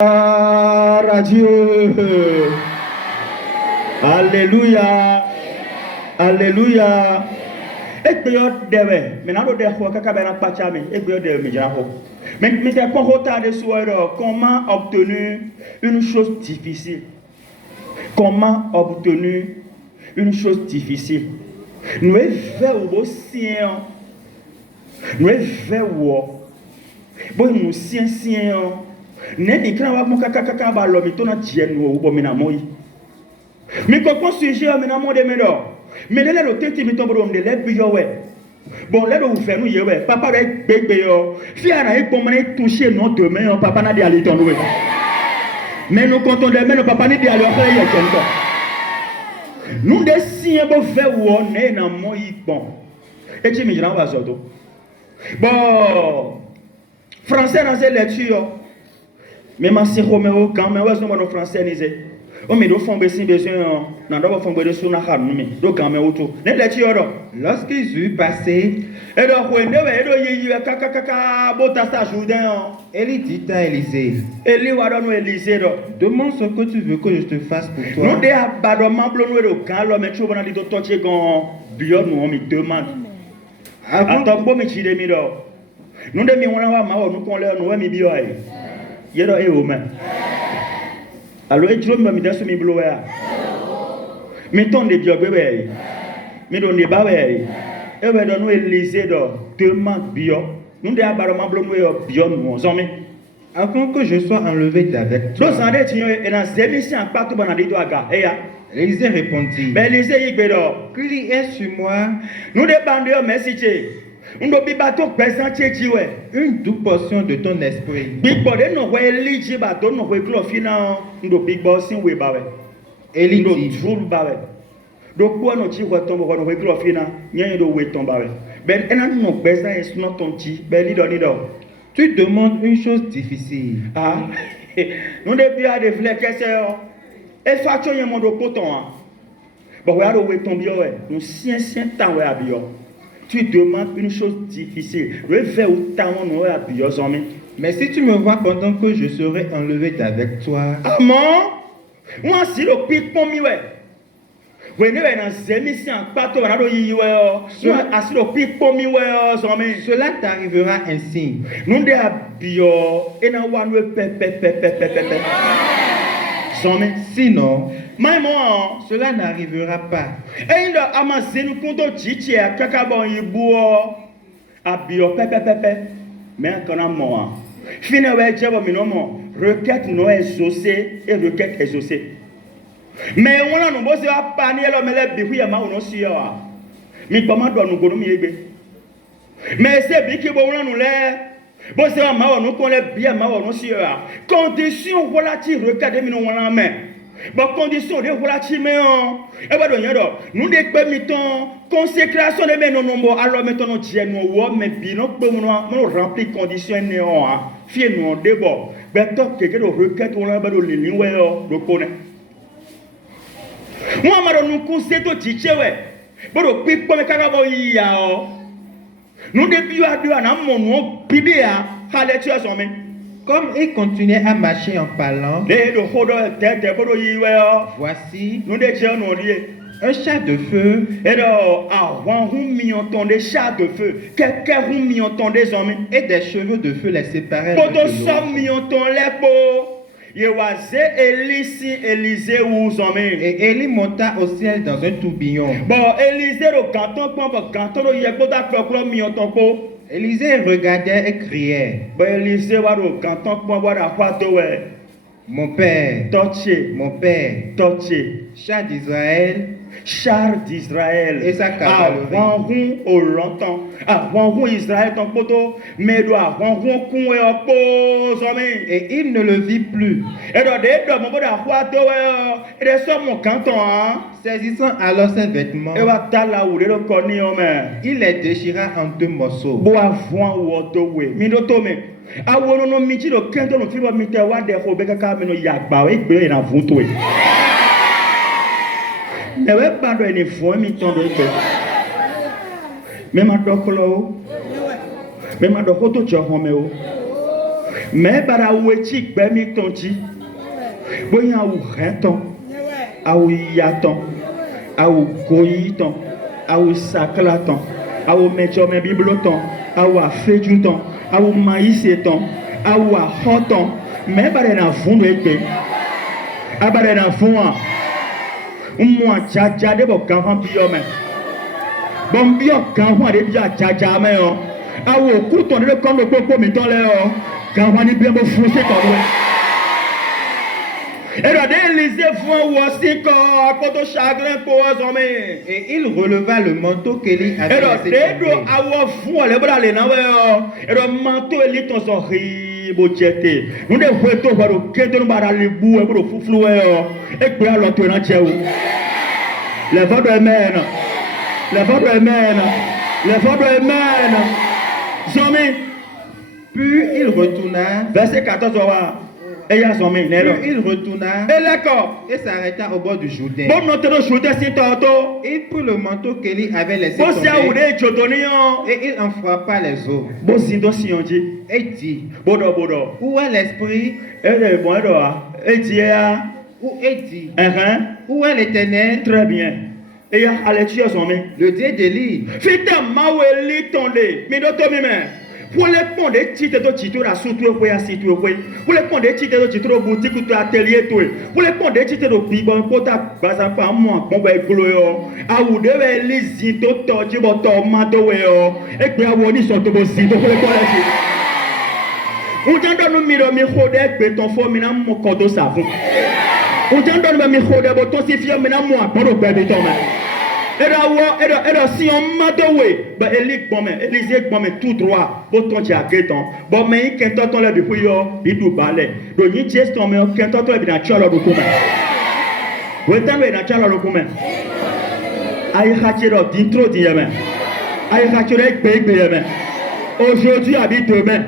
Gloire à Dieu. Alléluia. Alléluia. Et puis, maintenant, comment obtenir une chose difficile? Comment obtenir une chose difficile? Nous avons mais quand sujet maintenant mon déménor mais là le tête mi tombe de les biyowe bon là vous faire nous yewe papa de bébé yo fi ana e comme na toucher non demain papa na di aller ton ouais mais nous comptons demain le papa ni di aller faire y a nous des signes bo faire wo na mo yi bon et tu me diras va zodo bon français dans ces lectures mais ma c'est Roméo quand même ouais non français nisé o me do fond besin besoin na do fond besoin sur na khanu me do quand même auto ne lecture do Lorsqu'ils eurent passé, et do ko ne we do yi kaka bota sa Jourdain Élie dit à Élisée, Eli wa do no Élisée do demande ce que tu veux que je te fasse pour toi. nous de abado mamblo no do kan lo me chubo na di do toche gon bio no mi demande attends bo mi chide mi do nous de mi wona wa ma wo nu kon le no we mi bio ai ye do e o me alors et tu me mis dans ce miblo ya mettons des biogbe we me don de ba we e we don no Élisée do demande bio nous de abado mamblo no yo bio no zomi Afin que je sois enlevé d'avec toi. donc en fait et dans ces missions partout dans des doaga et ya Élisée répondit, ben Élisée y bedo qu'il y ait sur moi nous de bande merci che ndo bi bato pesan che chi we une double portion de ton esprit. big body no we liji bato no we clofina ndo big boss we ba we Élie ndo dit, jour ba we do ko no chi we tombo no we clofina nyen do we tomba we ben ena no pesan is not ton chi ben ni do tu demandes une chose difficile. ah nous de bi a de flekese yo e facho yen mo do koton ah bon we a do we tombio we nous sien temps we abio tu demandes une chose difficile. Le fait où ta mon a biosomé. Mais si tu me vois pendant que je serai enlevé d'avec toi, Amen. Moi si le pic pour mi ouais. When you are dans émission pas to na do yi ouais. Moi asi le pic pour mi ouais somé. cela t'arrivera ainsi. Nous de bio et na one we pe. Somé. Sinon, Maman, cela n'arrivera pas. et ndo amase nous konto chichi a kaka bon yibu abio pe. Mais quand on mort. Fina we jabo mi no mo. Requête non exaucée et requête exaucée. Mais on a no bo se va pani elo mele bi hu ya ma uno si yo a. Mi pama do no gono mi egbe. Mais c'est bi ki bo on no le. Bo se va ma no kon le bi ya ma no si yo a. Condition relative requête mi no wona me. Bon condition de relative me on. E ba do yen do. Nou de pe mi ton consécration de me no nombo alors mettons no tie no wo me bi no pe mo no remplir condition ne on a. Fie no de bo. Be to keke do requête on la ba do lini we o do kone. Moi ma do nou conseil to tiche we. Bo do pi po me kaka bo yi ya o. Nou de bi wa do na mo no pide ya. Hale tu aso me. Comme il continuait à marcher en parlant, voici nous un chat de feu et et des cheveux de feu les séparaient l'un de l'autre. Et Élie monta au ciel dans un tourbillon. Élisée regardait et criait, mon père, mon père, chat d'Israël, char d'Israël et sa cavalerie. Avant Israël ton poteau, mais doit avant Et il ne le vit plus. Saisissant alors ses vêtements, il les déchira en deux morceaux. Mais para oueti bemi tonti. Boya ou renton. Aou yaton. Aou goyiton. Aou saklaton. Aou metchome bibloton. Aou afejuton. Aou maïseton. Aou ahoton. Mais para na fundo ete. Abare na fundo. Moi chacha de bo kan fan biyo men. Bon biyo kan fan de biya chacha men yo. Awo kuton de kon de popo mi ton le yo. Kan fan ni bien bo foncer comme ouais. Et là d'Élysée font aussi quand poto chagrin pour hommes. Et il releva le manteau qu'Élie avait Et là laissé de tomber. awo fou le bra le na we yo. Et là manteau Élie ton sorri bo jete. Nous de photo ba do kendo ba le bou e bo fuflu we yo. E pe alo to na je o. Le vôtre amen. Le vôtre amen. Le vôtre amen. Zomi. Puis il retourna. Verset 14 et ya zomi nelo. Puis il retourna Et d'accord. et s'arrêta au bord du Jourdain. Bon notre shooter si toto. Il prit le manteau qu'Élie avait laissé Bo si tomber awude jotonion. et il en frappa les eaux. Bo sindo sionji. Et dit, Bodo. où est l'Esprit? Et le bon do. Et dia. Où est dit? Uh-huh. Où est l'Éternel? Très bien. Et ya allez tuer zomi. Le Dieu d'Élie. Fita maweli tonde. Mi do to mi men. Pour les ponts de titres de titres à sous-toi, pour les ponts de titres de titres au boutique ou atelier, pour les ponts de titres de bibon, pour ta base à pas moi, bon, ben, gloyo, à où devait les zito, tordi, boto, mato, et puis à où ils sont tous zito pour les collèges. On t'en donne mi rodé, béton fort, mina mon codo savon. On t'en donne mi rodé, boton, si fier, mina moi, bon, béton, et si on m'a donné, Élisée tout droit, autant tu as guetton. Bon, mais il y a un temps là depuis il doit balai. Donc, il y a un temps là depuis il y a un temps là depuis il y a un temps là depuis aïe hachiro d'intro d'hier. Aïe hachiro avec bébé. Aujourd'hui habite demain.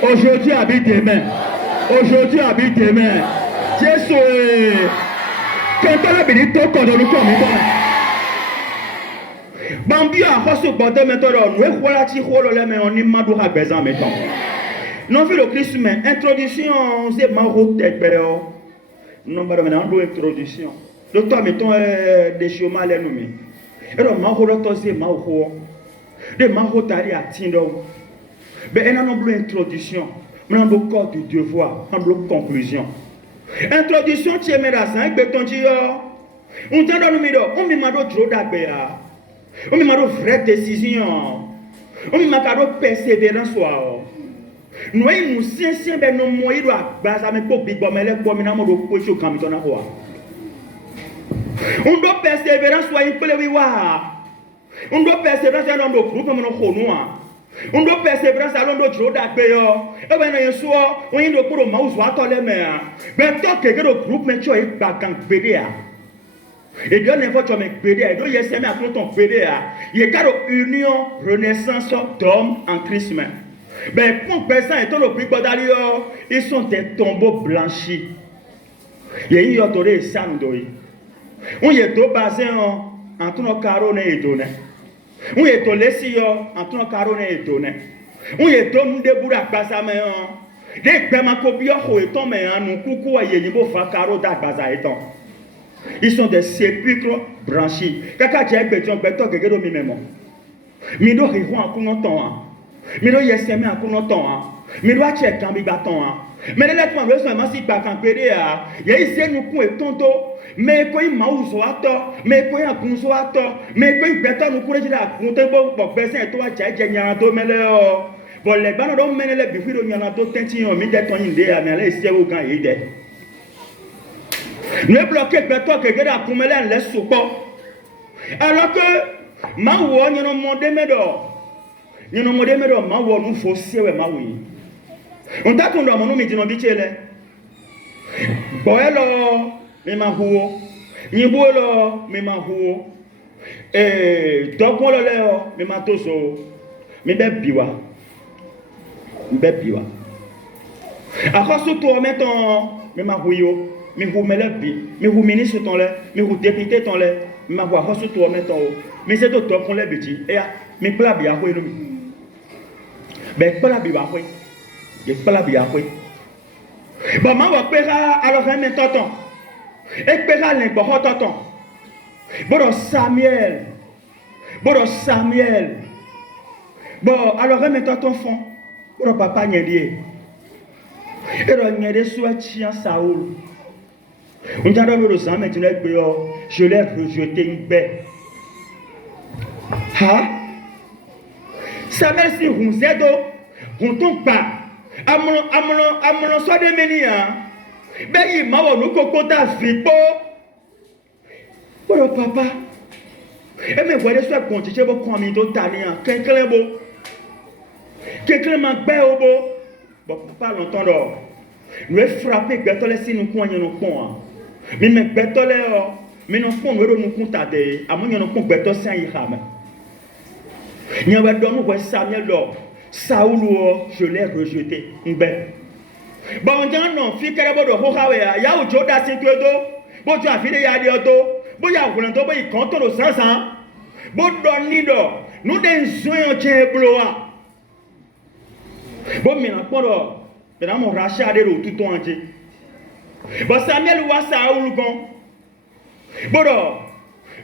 Aujourd'hui habite demain. Aujourd'hui habite demain. Jésus. Quand on a béni ton corps dans le corps, Bambia a reçu bonté maintenant. Nous voilà ti holo le mais on y m'a doit besoin maintenant. Non fait le Christ mais introduction c'est ma route tebeo. Non ba maintenant do introduction. Le toi mettons des chemins les nommés. Et donc ma route to c'est ma ho. De ma route ari atindo. Ben on a non introduction. Mais on do corps du devoir, on do conclusion. Introduction tu me rasan beton ti yo. On t'a dans le milieu, on me m'a do dro dagbea. On m'a une vraie décision. On m'a une persévérance. Nous sommes sincères, mais nous sommes on doit persévérance. On doit persévérance dans nos groupes. On doit persévérance à l'on d'autres d'accueil. Et bien, il y a un soir, on y a un peu de mouse à toi les mains. Mais tant que le groupe, mais tu as une bagarre. Et Dieu n'est pas ton pédé, et Dieu est à ton pédé. Il y a une union, renaissance d'hommes en Christ. Mais pour personne et tout le prix d'Alio, ils sont des tombeaux blanchis. Il y a eu autorité sandoï. On y est tout basé en tout nos carons et donné. On y est tout laissé en tout nos carons et donné. On y est tout nous debout à Basamé. Dès que ma copie est tombée, nous coucou à Yénibo Fakaro d'Agbaza et tant. Ils sont des sépulcres branchis. Kaka j'ai béton béton que do mi memo. Mi do ri ho akun ton. Mi do yeseme akun ton. Mi do check kan bi baton. Mais let moi le so ma si ba kan pere a. Ye ise nu kun e tonto. Mais ko i ma uzo ato, mais ko ya kun so ato, mais ko i béton nu kun jira kun te bo besen to a je nyara do mele o. Bon les bana do menele bi fi do nyara to tenti o mi de ton inde a mais le ise wo kan yi de. Nous sommes bloqués par toi que Gada Koumelen laisse sous pas. Alors que, Maouo, nous sommes mondés médor. Nous sommes mondés médor, Maouo, nous fossés, Maoui. On t'a tourné à mon nom, mais dis-nous, bichele. Boelo, mais Mahou. Nibuelo, mais Mahou. Et Dokon le Léo, mais Matoso. Mais Bebiwa. Bebiwa. Alors, surtout, maintenant, mais Mahouyo. Mais vous mettez le bi, mais vous ministre ton lait, mais vous député ton lait, mais vous avez reçu toi maintenant. Mais c'est d'autres qu'on l'a dit. Et mais pas bien, oui, mais pas la Bible, oui. Il pas la bien après. Bon, ma va pera alors un tonton. Et pera l'imbo tonton. Bon Samuel. Bon Samuel. Bon alors un tonton fond. Bon papa nyedie. Et donc nyedie soit chien Saoul. On t'a donné le sang maintenant je l'ai rejeté une bête. Ha? Samuel si ronzedo, ronton pas. Amono soit de menia. Ben il m'a dit que kota vipo. Bon papa. Et me voyez soit continuer pour prendre mi to tania. Quelqu'un beau. Quelqu'un m'a bé au beau. Bon pas longtemps là. Nous frapper betole si nous cognons nos cons. Mais betole mais nous font nous compter. À mon nous compte betole sans y ramener. Nous avons Samuel là. Saoul, je l'ai rejeté. Bon, on dit non, fille qui est de Hohawe, il y a un jour d'assitudo, bon, tu as fini à Dioto, bon, il y a un peu de compte au 500, bon, dans Nido, nous devons un bloa. Bon, mais maintenant, mon rachat de l'eau tout entier. Bon, Samuel ou Saoul, bon,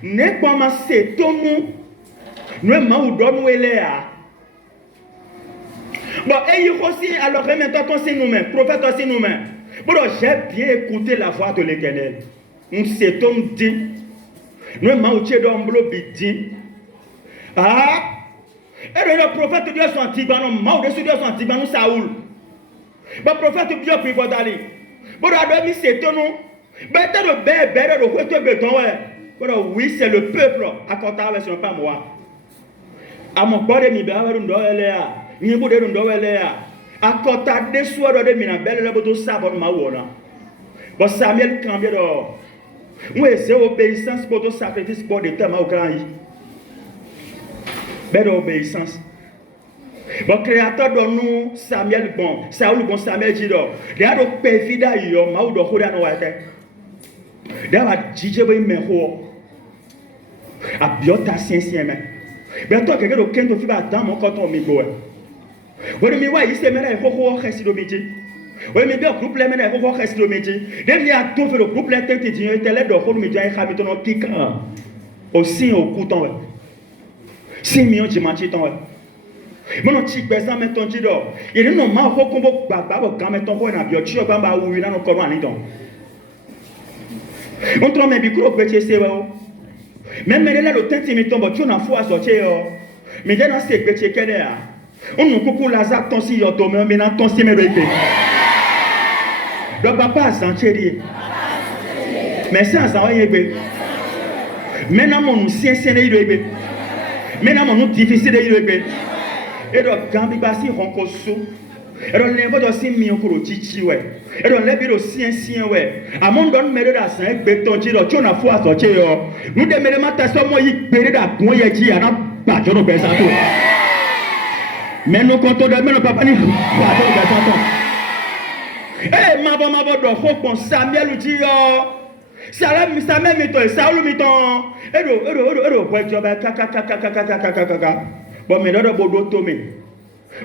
n'est pas ma c'est tout le monde, nous m'en donnons les à. Bon, et il aussi, alors maintenant, aussi nous-mêmes, prophète aussi nous-mêmes. Bon, j'ai bien écouté la voix de l'Éternel. Nous s'est dit, nous m'avons dit d'ombre dit. Ah, et le prophète Dieu son tibanon, m'a au-dessus de son tibanon Saoul. Bon, prophète Dieu puis quoi d'aller. Bon, la demi c'est ton nom. Ben, t'as le bébé, le retour béton, ouais. Bon, oui, c'est le peuple. À côté, ce n'est pas moi. À mon bord de mi béa, ni bude ndo wele ya akota de suoro de mina belle le boto sabon ma wona bo Samuel cambie do moi c'est obéissance pour ton sacrifice pour de temps au grand yi belle obéissance bon créateur de nous Samuel bon Saoul bon Samuel dit do de ado perfida yo ma do hoda no wate da ba jije bo me ho abiota siencien me ben toi quelqu'un de kento fi ba dans mon coton mi go. Oui, mais ouais, il s'est mis à faire reste de métier. Oui, mais bien, groupe les mènes à faire reste de métier. Dès a tout fait le groupe les têtes et tel de rôle média et habitant au pic. Aussi au couton. 6 millions de matchs. Mon petit personne met ton tido. Il est normal qu'on combo baba quand met ton point à bio. Tu vas pas où il a nos commandes en lidon. On trouve mes micros petit c'est vrai. Même là le temps c'est mettons tu n'as foi sortir. Mais dans ces petits qu'elle est. On nous coupe Lazare ton si yoto mais non ton si me rete. Le papa sancheri. Mais ça ça va yebe. Maintenant mon sien sien yebe. Maintenant mon difficile yebe. Et donc quand il passe ronko sou. Et donc les voix aussi mi okoro chichi ouais. Et donc les biro sien sien ouais. À mon donne me da san beton ti do tu na foi sortir yo. Nous de me matation mo yi pere da bon ye ji ana ba jo no be sa to. Mais nous comptons de nous papa ni pardon de tonton. Eh mabo do hokon Samuel dit yo. Samuel mi to Saoul mi ton. Edo quoi job kaka. Bon mais do bodo tomé.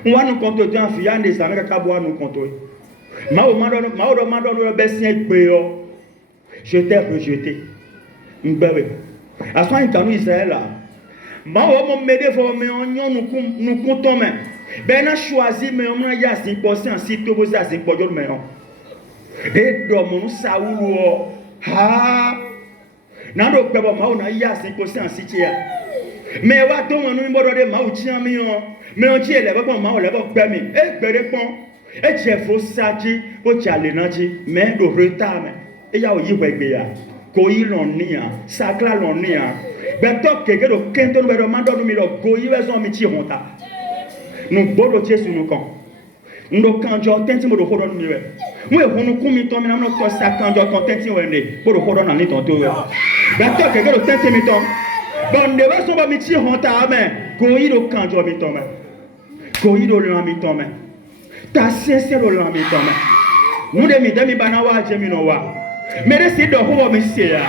On va nous compter en fiant des Samuel ka bois nous compter. Mao do besien pe yo. Je t'ai rejeté. Mbebe. À ce moment quand Israël là. Mao mon m'aider for mais on nous comptons même. Ben a choisi mais on a ya 5% si tout vous ça 5% mais non. Et do mon Saoul ha na do pe bo Mao na ya 5% si tia. Mais wa to mon nous bodo de Mao ti ami on. Mais on ti ele bo Mao le bo pe mi. E gbere pon. E je fo saji o chale na ji mais do retard mais. E ya o yi we gbe ya. Ko yi lon ni a, sakla lon ni a. Ben to keke do kento no be do mando no mi do go yi we zo mi ti honta. Nous bodo Jésus nous quand. Nous quand je tenti mo do hodo no mi we. Mo e honu kumi to mi na no to sa quand je tenti we ne. Bodo hodo na ni ton to we. Ben to keke do tenti mi ton. Bon de we so ba mi ti honta amen. Go yi do quand je mi ton me. Go yi do lan mi ton me. Ta sincère do lan mi ton me. Nous de mi bana wa je mi no wa. Mais c'est de ho mi se ya.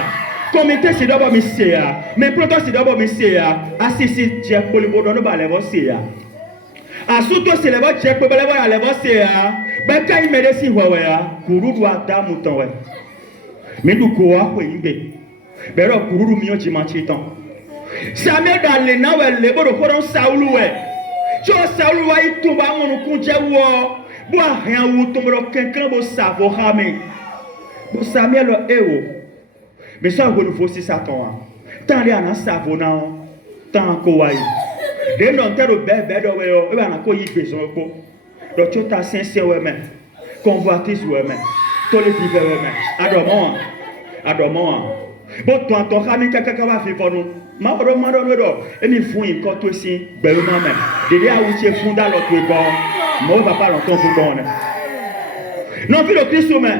Comité c'est d'abord mi se ya. Mais proto c'est d'abord mi se ya. Assisi je polibodo no ba le vo se ya. Asuto c'est le bon check pour aller voir les bons c'est ben quand il me dit si ouais kuru doit da mouton ouais mais du quoi quoi il est ben le kuru mio ci manchi ton Samuel dans les na ouais le bon ko Saul ouais tu Saul ouais il tombe mon kunje wo bo rien ou tombe le quelqu'un bo savo ramé bo Samuel e mais ça vous faut si ça ton tant les ana savo na tant ko ouais de non te bébé do we o e ba na ko yi besoin ko do chota sincère we men convoitise we men to le vivre we men adomo bo ton ka mi kaka ka wa fi fo nu ma bo ma do do e mi fun yin ko to si gbelu ma men dede a wu che fun da lo to bo mo ba pa lo ton fun bon non fi lo Christ men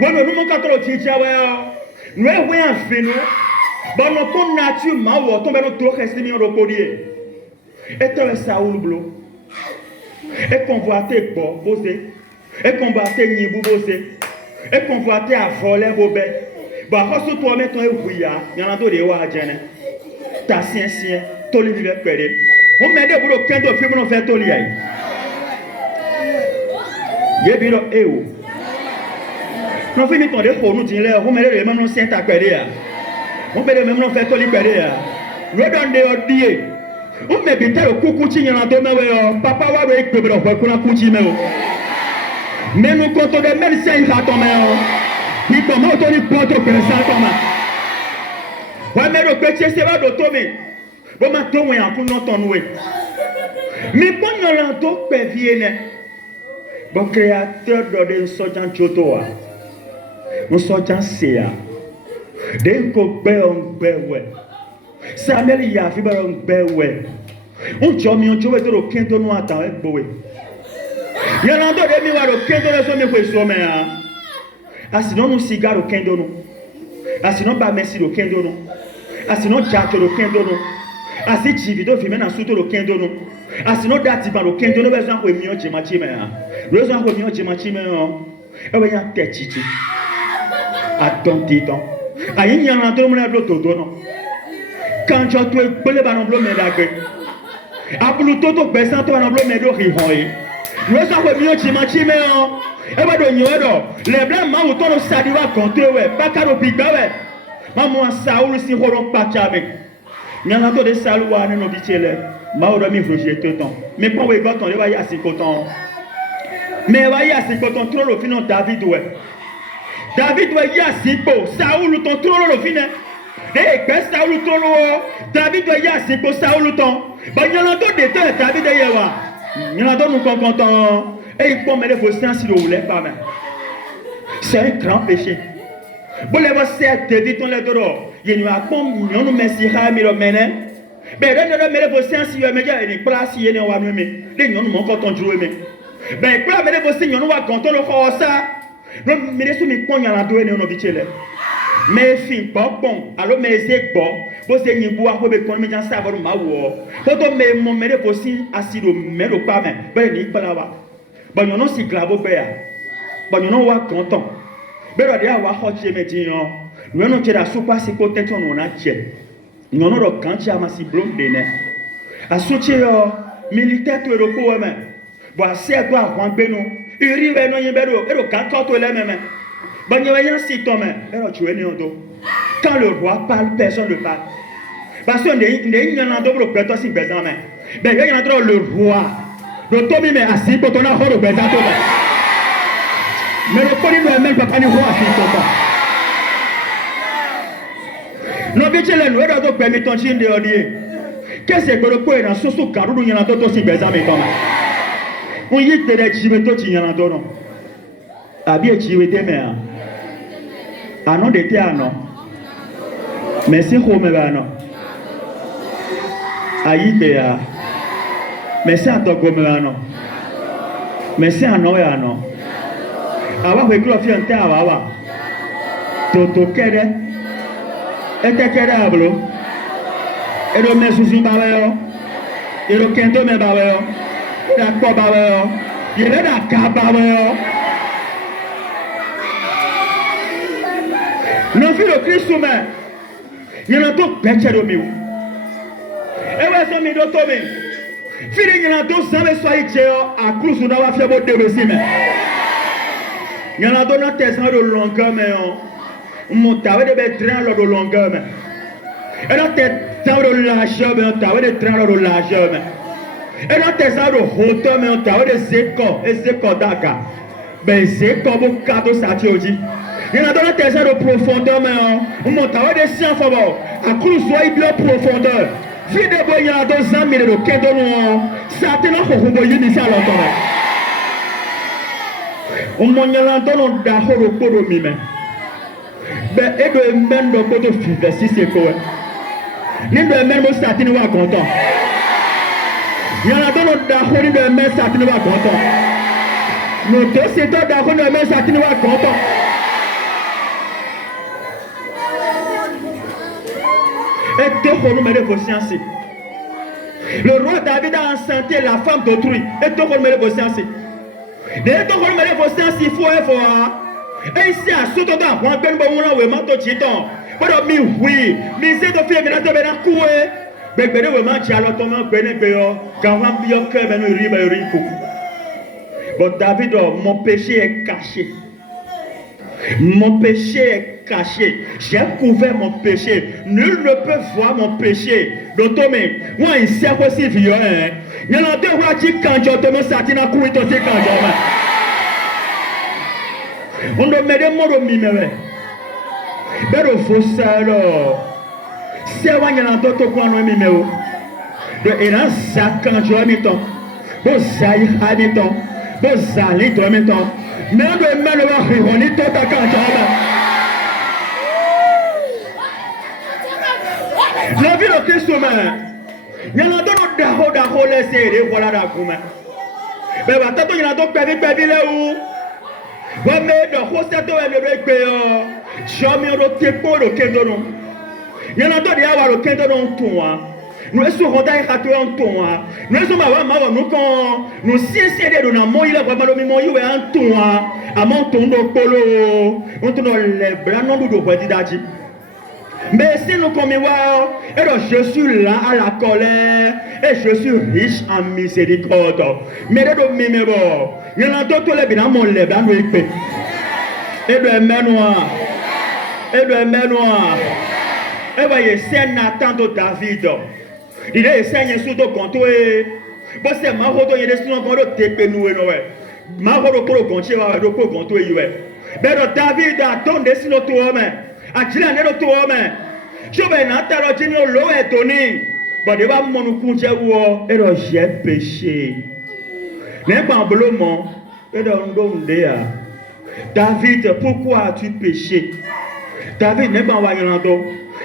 wo no mo ka to lo ti ja we o no e we an fi nu bo no ko nature ma wo to be no to resti mi ro ko die et toi Saoul blo et convoité bo bosé et convoité nibu bosé et convoité à voler bobé ba ko toi mais ton ewuya yana do de wa jene ta sien to li vive pere on me de buro kendo fi mo fe to li ai ye biro ewo no fi mi ton de ko nu din le o me de me no senta pere ya on me de me no fe to li pere ya ro don de odie o me bi tero kukuchi nyana do mewe o papa wa re pe bro ko na kuchi me o me no konto de men sen ha to me o ni to mo to ni poto pesa to ma wa me ro pe che se wa do to me bo ma to wen akun no to nu e mi po nyana to pe vie ne bo créateur do de sojan choto wa mo sojan se ya de ko gbe on gbe we Samuel ya fi baro ngbewe unjo mi unjo we to ro kendo nu atan egbowe yana do de mi wa ro kendo le so mi ko so me asino nu cigaro kendo nu asino ba mesi ro kendo nu asino jato ro kendo nu asi chivido fi me na suto ro kendo nu asino dati ba ro kendo nu be zan ko mi o jema chi me ro zan ko mi o jema chi me o e we ya te chichi adonti don ayin yana do mo na do to do no quand tu as tout belé banoblo medagbe abulu toto besan to banoblo medo ri hoye we so ko mi o chi ma chi me o e ba do yin we do le blanc ma wo to no sadiwa konte we bakaro bigba we ma mo Saul si horo pacha me nyana to de Saul wa ne no bi chele ma o do mi froje to ton me pon we go ton le ba ya si koton me ba ya si koton trop lo finon David we ya si po Saul ton trop lo finon et que Saoul tolo David doit y assez pour Saoul ton ba nyala do de te David ye wa nyala do nous content et il peut mêler vos sens si le voulez pas mais c'est un grand péché bon les vos certes David on les doro il nous a comme nous merci ha mi lo mene ben de mêler vos sens si me dia ni place ye ne wa no me de nous mon content jouer me ben pour mêler vos sens nous va content le faire ça non me laisse mi pon nyala do ne no bichele mais fin bon alors mais c'est bon vous c'est ni bois ko be kon mi jan sabaru ma wo ko to me mo mere posi asido me lo pa me be ni pala wa bon yo no si glabo be ya bon yo no wa content be ro de wa ho che me tin yo we no che da super si ko tension no na che no no ro kan che ama si blom de ne asoche yo militaire to ro ko me bo ase do ahwan gbe no iri we no yin be ro e ro kan to to le me quand le roi parle, personne ne parle. Parce que il y a un endroit où le si besoin mais il y a un endroit le roi. Le Tommy mais assis pour ton enfant le besoin. Mais le poli ne même pas ni roi assis pour toi. Non, mais tu l'as nous dans permis ton chien de odier. Qu'est-ce que le poids dans ce carreau il y a un endroit si besoin mais comment? On y est des chivetos il y a un endroit. Abie chiveté mais anon de te anon merci home anon ayi be ya merci atogo me anon merci anon anon awa we glo fi ante awa toto kede ete kede ablo edo me susu ba yo edo kendo me ba yo da ko ba yo yele da ka ba yo non fi le Christ mais il y a tout péché de mieux et ouais ça mi do to mi Fini y en a d'autres jamais soyez à cause on a fait votre développement. Il y en a d'autres tes ans de longueur mais on monte avec des trains de longueur mais. Et dans tes temps de largeur mais on t'a des trains de largeur mais. Et dans tes ans de hauteur mais on t'a des écoles et écoles d'aka. Ben c'est comme au cadeau ça tu dis. Il y en a d'autres tes ans de profondeur mais on monte avec des sciences favor. À cause soyez bien profondeur. Vie de boy a 2 ans mais le cadeau ça te n'a pas envoyé ni ça longtemps. On m'a dit on da horo kodo mi me. Ben et de men do kodo five si c'est quoi. Ni de men mo ça te ne va content. Il y en a d'autres da horo de men ça te ne va content. Nos deux c'est da horo de men ça te ne va content. Et deux fois nous mettons vos sciences. Le roi David a enchanté la femme d'autrui. Et deux fois nous mettons vos sciences. Dès deux fois nous mettons vos sciences, il faut voir. Et ici à ce temps, on peut nous voir où manteau chiton. Pour mi oui, mi c'est de faire maintenant de venir couer. Mais ben vraiment tu as l'automne ben ben quand on bien que ben nous riba. Bon David, mon péché est caché. Mon péché est caché. J'ai couvert mon péché. Nul ne peut voir mon péché. Donc, moi, il sert aussi violent. Il y en a deux fois qui quand je te mets ça, tu n'as couru aussi quand je on doit mettre des mots au mimé. Mais le faux salaud. C'est vrai qu'il y en a d'autres qui ont mimé. Et là, ça quand je mis ton. Bon, ça y a mis ton. Bon, ça y a mis ton. Mais on doit mettre le on est tout à quand je j'ai vu le Christ humain. Il y en a d'autres d'arro laisser les voilà d'accord. Mais maintenant il y en a d'autres pébi là où. Va mettre le hostel de le péo. Jamais le tepo le kendono. Il y en a d'autres qui avoir le kendono toi. Nous sommes rendus à toi en toi. Nous sommes à nous quand nous sincèrement nous n'avons il a vraiment le même eu en toi. À mon tondo polo. On tourne les bras non de bois d'idadi. Mais si nous comme je suis là à la colère et je suis riche en miséricorde. Mais de même il y en a d'autres les bien mon les blancs et le main noir et le main noir. Et voyez c'est Nathan de David. Il est essayé sous le compte. Bon c'est ma route il est sous le compte de nous ma route pour le compte le compte mais David a donné sur notre homme. Achila ne lo to me. Jobe na ta lo jini lo etoni. But de ba mo nu kunje wo e lo j'ai péché. Ne ba blomo e do ndo ndea. David, pourquoi as-tu péché? David ne ba wa yando.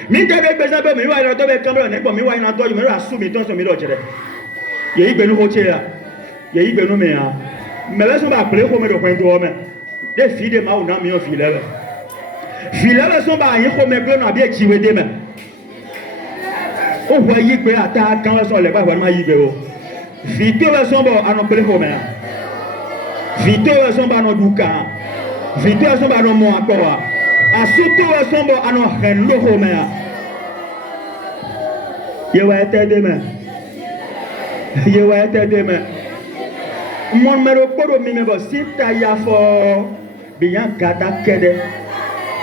Mi de be beza be mi wa yando be kamera ne ba mi wa yando yo me ra su mi ton so mi do jere. Ye igbe nu ho che ya. Ye igbe nu me ya. Me be so ba ple ko me do kwen do me. De fi de ma o na mi o fi le. Filet sont pas y comme que n'a bien tiré des mains. On voit y que attaque quand sont les pas vraiment y que. Vite sont bon à nos plé comme. Vite sont pas nos douka. Vite sont pas nos mo encore. À surtout sont bon à nos rendo comme. Ye va être demain. Ye va être demain. Mon me reporo mi me bo si ta ya fo bien gada kede.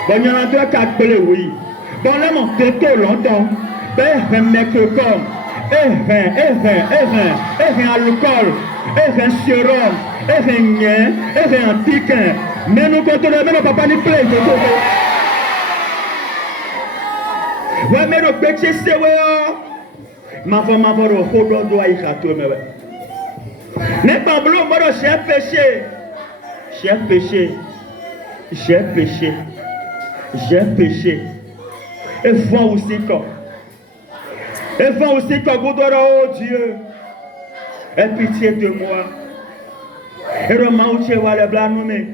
Bon, il y en a deux qui appellent oui. Bon, là, mon této longtemps. Ben, mec, comme. Alcool. Sérum. Nien. Antiquin. Mais nous contrôlons, mais nos papas nous plaisent. Ouais, mais nos petits, c'est ouais. Ma femme m'a dit, oh, doit y rater, mais ouais. N'est pas bleu, moi, j'ai péché. J'ai péché. J'ai péché. J'ai péché. Et vois aussi comme. Et vois aussi comme vous doit, oh Dieu. Aie pitié de moi. Et le moment où tu vois les blancs nommés.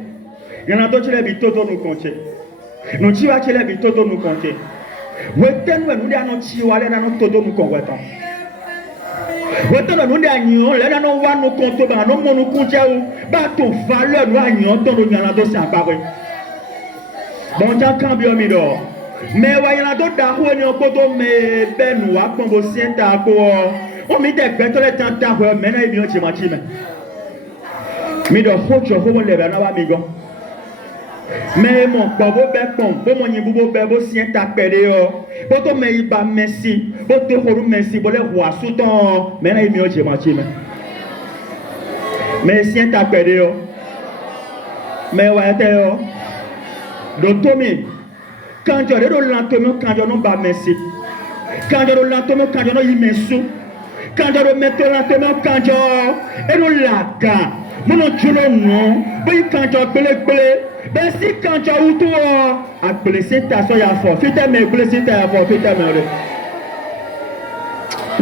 Il y en a d'autres qui les bitos nous compter. Nous tu vas qui les bitos nous compter. Où est-ce nous allons tu vas aller dans notre todo nous compter. Où est-ce nous allons là nous va nous compter bah nous nous compter où bah ton valeur nous allons ton nous allons dans ça pareil. Bon Dieu cambio mi do. Mais ouais il y en a d'autres d'arou ni on poto mais ben nous a comme au saint On met des bêtes les temps d'avoir maintenant il vient chez ma team. Mais de haut je vois les bananes amigo. Mais mon babo bepon, bon mon yimbo bebo sien tapé yo. Poto me iba merci, poto horu merci, bo le roi souton. Maintenant il vient chez ma team. Mais sien tapé yo. Mais ouais t'es yo. Donc Tommy, quand je regarde lentement, quand je ne pas merci. Quand je regarde lentement, quand je ne merci. Quand je remets lentement, quand je et le laga. Mon Dieu non, oui quand je blé. Ben si quand je ou toi, à blesser ta soya fort, fais ta main blesser ta fort, fais ta main.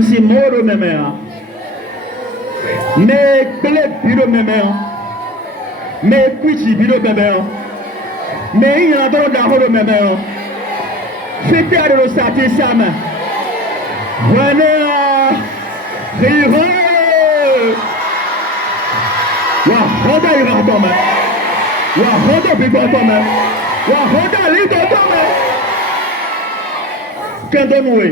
Si mort même hein. Mais blé biro même hein. Mais kuchi biro même hein. Mais il y a d'autres d'abord même hein. Fais ta de l'osati sama. Venez Rive. Wa hoda ira toma. Wa hoda bigo toma. Wa hoda lito toma. Kendo noue.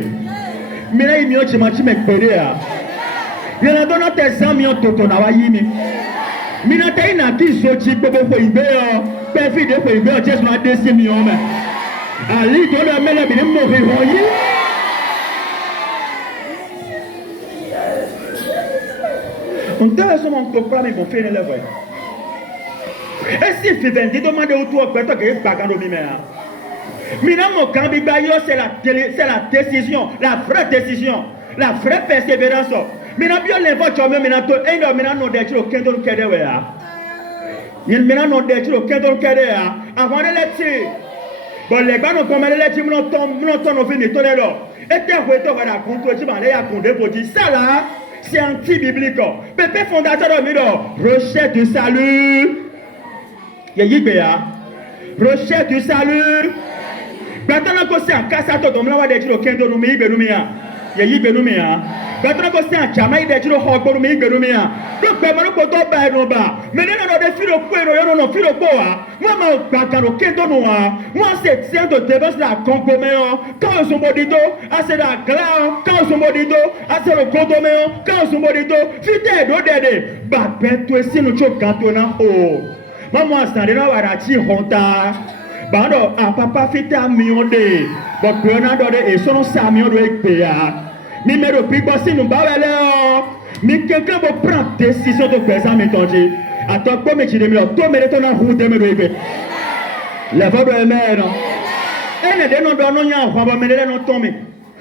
Mina imi ochi machi mekpere ya. Yana dona te zami on toto na wa yimi. Mina te ina kiso chi bebe ko ibe yo. Pe fi de ko ibe o jesu na desi mi o me. Ali to le mele bi mo ri hoyi. On te laisse mon comprendre mais bon fait ne le voit. Et si fait 20 demande autour que toi que bagando mi mère. Mina mon cambi bayo c'est la décision, la vraie décision, la vraie persévérance. Mina bien l'invoque même mina to endo mina no de tiro kendo kede we ya. Mina no de tiro kendo kede ya. Avant de l'être. Bon les gars no comme les tiro no ton no fini to le lo. Et te ko to gara contre ti ba le ya konde poti ça là. C'est anti-biblique. Pépé fondateur de Mido. Recherche du salut. Yéyibéa. Recherche du salut. Maintenant que c'est un cassato, donc là, on va dire au Kendo Rumi, Benumia. Yéyibenumia. Maintenant que c'est un Chamaï de Hogorumi, Benumia. Donc, Bemano Poto Bainoba. Mais non, on a des philo Quero, non, philo Poa. Moi, mon Kendo Noa. Moi, c'est tiens de défense la Concoméon. Quand ils sont modito, assez la glace. Quand ils sont modito, assez le Condoméon. Quand ils sont modito, fidèle d'Odede. Bah, toi, si nous chocantons, oh. Maman, c'est un Warachi Honta. Bando, a papa fite a mionde. Bon, prenant d'ordre et son samion de Ekpea. Mi me repris bossi nous bavele. Mi quelqu'un va prendre décision de présent, mais ton Dieu. A toi, comme tu dis, toi, mais ton route de me lever. Les voix de mère. Et les dénoms de non y'a, on va me les non tomber.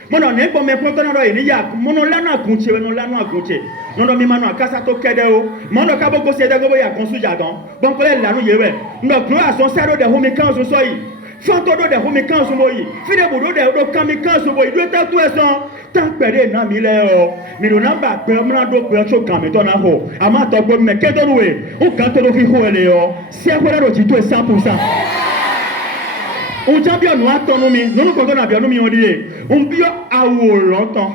Mon nom n'est pas mes potes dans le yak. Mon nom l'a non couché, non l'a non couché. Non, non, mi mano a casa to kedeo. Mon nom cabo gosse de goya consu jadon. Bon, collègue la nous yewe. Nous gloire son salaud de homikan so soyi. Fantodo de homikan so moyi. Fide bodo de kamikan so moyi. Deux tatu son. Tant pere na mileo. Mi do namba permana do percho kametona ho. Ama to go me kedonwe. O kanto do hi ho eleo. Si akwara do jito 100%. On tient bien nous attendons mais nous nous comptons bien nous on dit on bien à longtemps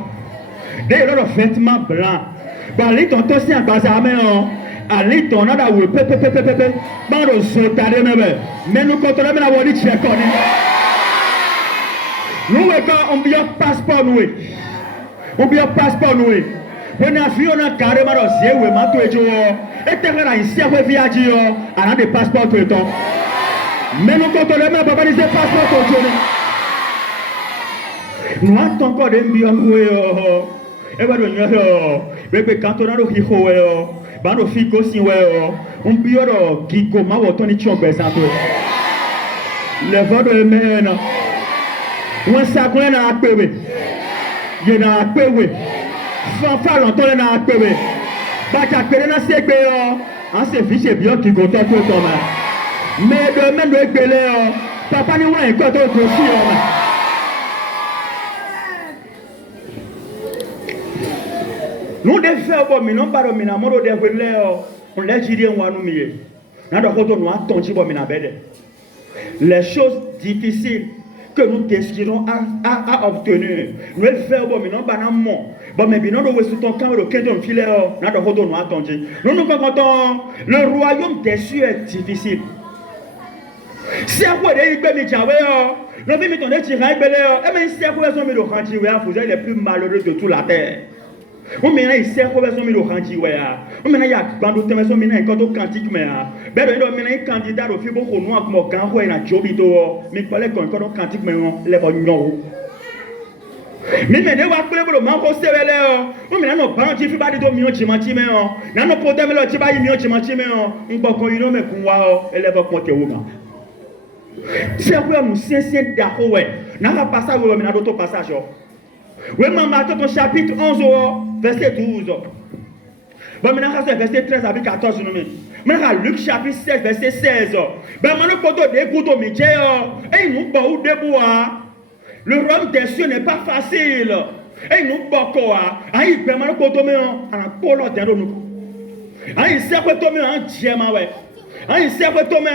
des leurs vêtements blancs bah les tonton c'est un bazar mais à les ton a ou pepe bah le sotade mais nous comptons même avoir dit check nous quand on bien passeport nous on bien passeport nous on a vu on a carrément c'est ouais ma toi et t'es là ici avec viager à des passeports tout le temps. Mais nous comptons les mains pour pas les passeports contrôlés. Nous attendons encore des millions de et bien nous quand on a le hiho bah nous filles aussi on bureau qui comment on tourne sur présent les voix de men on s'agrène à pévé il y a pévé fanfare on tourne à pévé bah t'as pévé dans ces pays on se fiche bien qui compte tout le temps. Mais demain, nous sommes papa nous a encore d'autres filles. Nous devons faire bon, mais non pas le minamoro de voler. On l'a dit en nous mieux. Nous attendons les choses difficiles que nous désirons à obtenir. Nous devons faire bon, mais non pas non. Bon, mais bien, nous devons ton camp de quinton filet. Nous attendons. Nous nous comptons. Le royaume des cieux est difficile. Si à quoi des bébés tiawé, le film est en train de tirer, et même si à quoi ils ont mis le cantier, vous êtes les plus malheureux de toute la terre. On mena il sert quoi besoin de rangi ouais. On mena ya bando te besoin mena quand on cantique mais. Ben on mena un candidat au fibo ko noir comme kan ko na jobi to. Mais quoi les quand on cantique mais on les va nyon. Mais maintenant on va appeler pour le manko sevele. On mena no bandi fi ba di do mion chimanchi mais on. Na no pote me lo ti ba mion chimanchi mais on. On ba ko yino me kunwa ele va ko te wuga. C'est quoi nous sincère d'accord ouais. Na va passer au mena d'auto passage. Oui, Matthieu, ton chapitre 11, verset 12. Bon, maintenant, c'est verset 13 à 14. Maintenant, Luc chapitre 16, verset 16. Ben, maintenant, quand on écoute au métier, et nous, bah, debout, le royaume des cieux n'est pas facile. Et nous, bah, quoi, aïe, ben, maintenant, quand on met un polo dans nous. Aïe, c'est quoi, on met un diamant, ouais. Aïe, c'est quoi, on met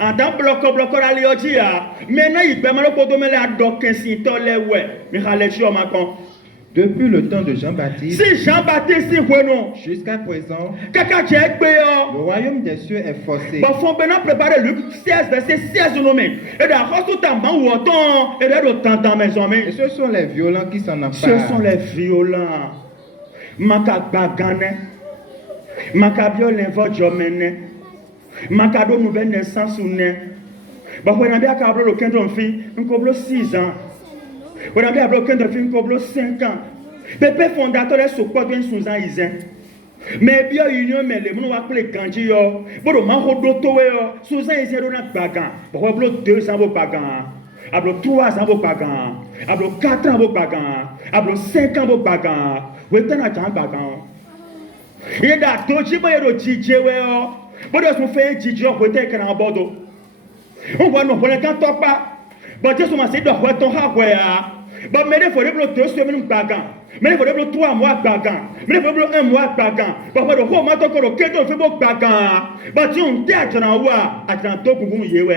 un dans bloc à l'iodia. Maintenant, il peut maintenant qu'on met la doctrine si tolé, ouais. Mais depuis le temps de Jean-Baptiste, si Jean-Baptiste, si non, jusqu'à présent, le royaume des cieux est forcé. Bon, faut maintenant préparer Luc 16, verset 16 nommé. Et d'accord, tout en bas ou autant, et là, autant dans mes hommes. Et ce sont les violents qui s'en emparent. Ce sont les violents. Makabagane, Makabio l'invojomene, Makado nouvelle naissance ou ne. Bah, on a bien qu'à le 15 filles, un couple 6 ans. On a bien qu'à le 15 filles, un couple 5 ans. Pépé fondateur est sous quoi bien sous un isin. Mais bien, union, mais les gens appelés Kanji, bon, le mango d'auto, sous un isin, on a bagan. Bon, on a 2 ans, vos bagan. Ablo 3 ans, vos bagan. Ablo 4 ans, vos bagan. Ablo 5 ans, vos bagan. Vous êtes un agent bagan. Il y a d'autres qui ont dit, DJ, bon, on fait un DJ, vous êtes un bordeaux. On voit nos volets quand on pas. Bon, tu sais, c'est de quoi ton hardware. Bon, mais il faut le 2 semaines bagan. Mais il faut le 3 mois bagan. Mais il faut le 1 mois bagan. Bon, le gros matin que le 15 fait beau bagan. Bon, tu on t'es à ton wa, à ton top pour yewe.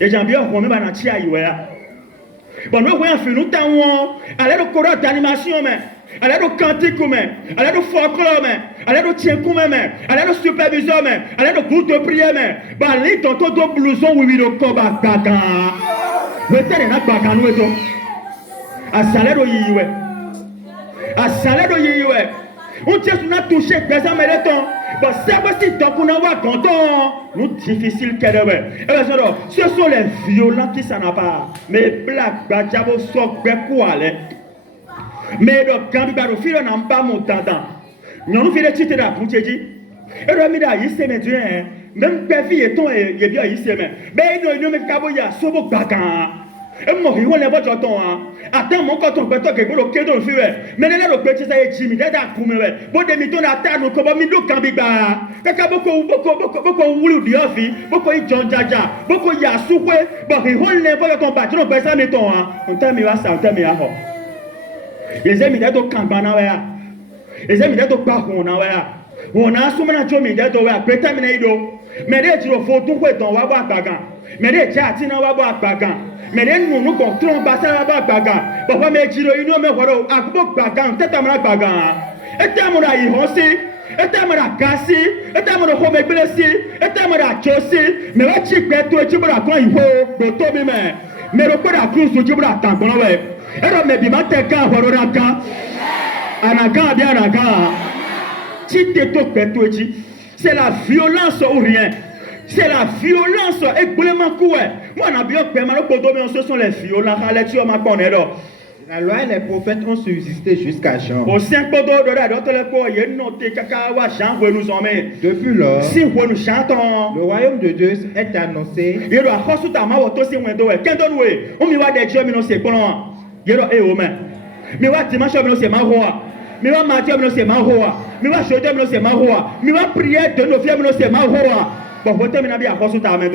Et j'en bien qu'on même à tia yewe. Bon, nous voyons faire nous temps. Allez le cours d'animation, mais. Allez le cantique, mais. Allez le folklore, mais. Allez le tien, mais. Allez le superviseur, mais. Allez le groupe de prière, mais. Bah, les tonton de blouson, oui, le combat bagan. Vous êtes un bagan, nous étions. À salaire au yiwe. À salaire au yiwe. On tient sur notre touché, des hommes et les temps. Bon, c'est possible, donc on envoie content. Nous, difficile qu'elle est. Ce sont les violents qui s'en apparent. Mais black, badjabo, sok, bekouale. Mais donc, quand nous avons fait un pas mon temps, nous avons fait des titres de la bouche. Et nous avons mis là, il s'est mis, même Péfi et ton, il est bien ici. Mais nous avons mis Kaboya, Sobo Bagan. Et moi, il y a un peu de temps. Attends, mon coton, peut être que vous le quai feu. Mais là, le petit, ça est Jimmy, d'ailleurs, pour me faire. Bon, des mitons à terre, nous, comme un mito Kambiba. Kaka beaucoup, Woulou Diofi, beaucoup John Jaja, beaucoup Yasoué. Bon, il roule les voix de combattre, nous, personne, mettons. On t'a mis à ça, on t'a mis à ça. Les amis d'être au Kambana, les amis d'être au Parcours, on a assumé la journée d'être au Pétamine. Mais les gens font tout dans Waba Bagan. Mais les gens qui n'ont pas Bagan. Mais les gens nous contrôlent pas ça Bagan. Pourquoi mes gens ils ne me voient pas Bagan, tête à ma Bagan. Et à mon Ironsi, et à mon Gassi, et à mon Home Blessé, et à mon Josi. Mais là, tu peux tout, tu peux la prendre, il faut de tomber. Mais le coup de la cruz, tu peux la tamponner. Et là, mais bien, t'es qu'un Hororaka. Anaga, bien Anaga. C'est la violence ou rien. C'est la violence. Et moi, on a bien fait, ce sont les violents. La loi et les prophètes ont subsisté jusqu'à Jean. Depuis lors, si nous chantons, le royaume de Dieu est annoncé. Mais va dimanche c'est ma roi. Mais va mardi c'est ma roi. Mais va jeudi c'est ma roi. Mais va prier de nos filles c'est ma roi. Bon, vous terminez bien à cause de ta main.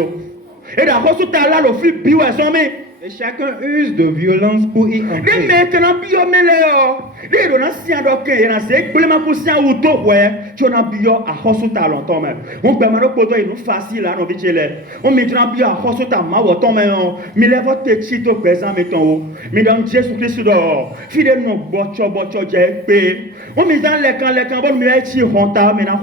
Et la cause de ta là le fils bio est sommé. Et chacun use de violence pour y entrer. Mais maintenant bio meleo. Les donnants si en donc il y a c'est problème pour si en auto ouais. Tu en bio à cause de ta longtemps même. On peut maintenant pour toi il nous facile là nos vigilés. On met dans bio à cause de ta main autant mais mais les votre petit au présent mettons. Mais dans Jésus Christ dehors. Fidèle nous bocho j'ai pé. On met dans les camps bon mais ti honta mais na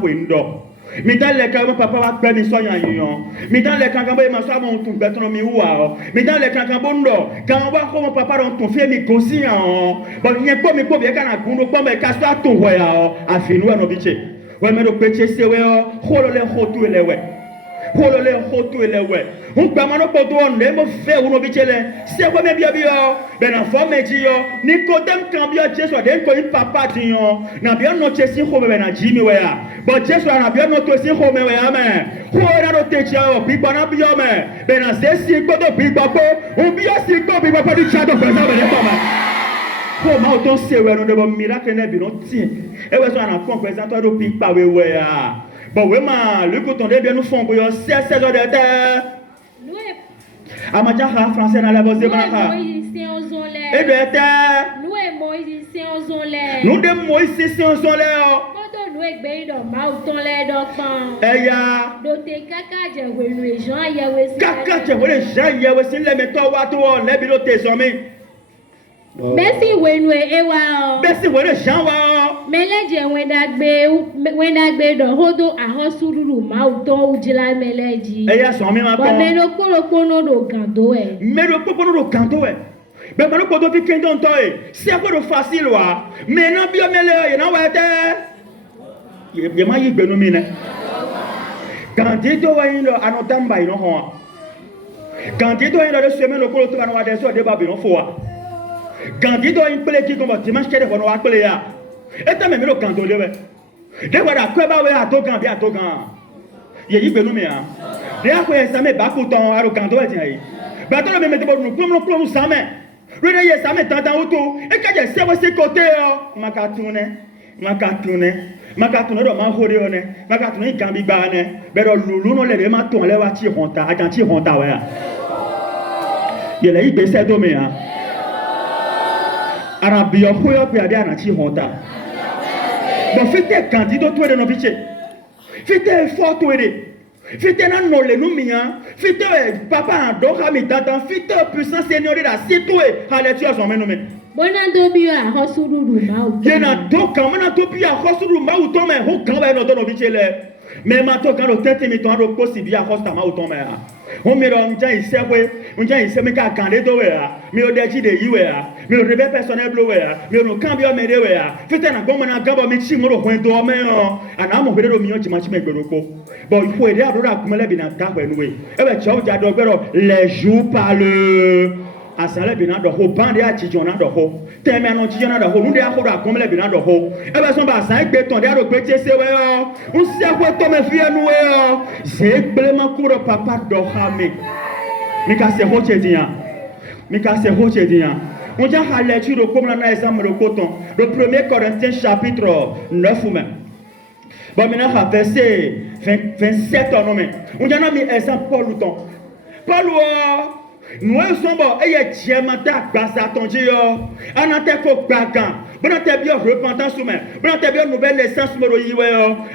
Mi dans les cas papa va perdre mi soigner yon. Mi dans les cas quand ma soeur mon tout béton mi ouah. Mi dans les cas quand bondo quand on va comme papa dans ton fille mi gosi en. Bon n'y pas mi ko bien quand na gundo pas mais casse toi tout ouais a finu no biche. Ouais mais le péché c'est ouais holole hotu ele ouais. Holole hotu ele ouais. On pa mano ko do on mo fe uno bichele. C'est quoi me bien bien. Ben enfant me dit yo, Nicodème cambio Jésus den ko papa dit yo. Na bien no chesi ho me na jimi we ya. But Jésus na bien no to si ho me we ya me. Ho na no te cha o bi bona bi yo me. Ben na se si ko do bi babo. On bi si ko bi babo di cha do ko za be le mama. Ho ma o ton se we no de bo miracle na bi no ti. E we so na kon present do pi pa we we ya. Bon we ma le coton de bien nous font pour yo 16 heures de terre. Amaja français dans la base de Banaka. Et de terre. Nous de Moïse c'est en solaire. Quand nous est dans mauton les d'enfants. Eya. Doté kaka je wenu Jean Yahweh. Kaka je wenu Jean Yahweh c'est les métaux wato les bilotes zombie. Merci wenu ewa. Merci wenu Jean wa. Meleje wendagbe do hodo ahosururu mauton ujila meleji. Eya so mi ma ko. Ba meno kolo do gando e. Meno kolo do gando e. Ben mano ko do fi kendon to e. C'est quoi de facile wa. Mais non bio mele ye na wa te. Ye ma yi gbenu mi ne. Quand tu dois y aller à notre tamba y no ho. Quand tu dois y aller semaine le kolo to na wa de so de ba bi no fo wa. Quand tu dois y pele ki ko mo dimanche kede ko no wa pele ya. Et t'as même le canton de ouais. De voilà quoi bah ouais à Togan bien à Togan. Yéyi benu me hein. De à quoi ça me ba coton à le canton ouais tiens. Bah toi le même te bon nous plomb ça mais. Le ne ça me tanda auto et quand je sais où c'est côté ma cartoune do ma hori one ma cartoune gambi ba ne. Be do lulu no le ma ton le wa ti honta a ti honta ouais. Yele ibe se do me hein. Arabia hoyo pe ade na ti honta. Bon, faites candidat toi de nos bichets. Faites fort toi de. Faites nan no le numia. Faites papa adora mi tata. Faites puissance seigneur de la citoye. Allez tu as son nom. Bonando biya hosuduru mau. Yena do kamana to biya hosuduru mau to me ho kan ba no do no bichele. Mais ma to kan lo tete mi to ando kosi biya hosta mau to me. On me ron ja isewe, on ja ise me ka kan de do we a. Mi o deji de yi we a. Mi o rebe personnel blow we a. Mi o no cambio me de we a. Fete na gomo na gabo mi chi mo ro hwen do me o. Ana mo hwe do mi o chi ma chi me gberoko. Bon, il faut aider à la kumele bi na ta we no we. E be cho ja do gbero les jours parle. Asale bi na do ho bande a chi jona do ho. Teme no chi jona do ho. Nu de a ho do akomele bi na do ho. E be so ba san gbe ton de a do gbe che se we o. Un se ko to me fie nu we o. Se gbe ma ku ro papa do ha me. Mika se ho che dia. Mika se ho che dia. On a la lecture comme on a exemple le coton. Le 1er Corinthiens chapitre 9 ou même. Bon maintenant verset 27 en nommé. On a mis exemple Paul ou ton. Paul nous sommes bon et il diamanta grâce ton Dieu. On a été ko bagan. Bon on a bien repentance ou même. Bon on a bien nouvelle naissance mo yiwe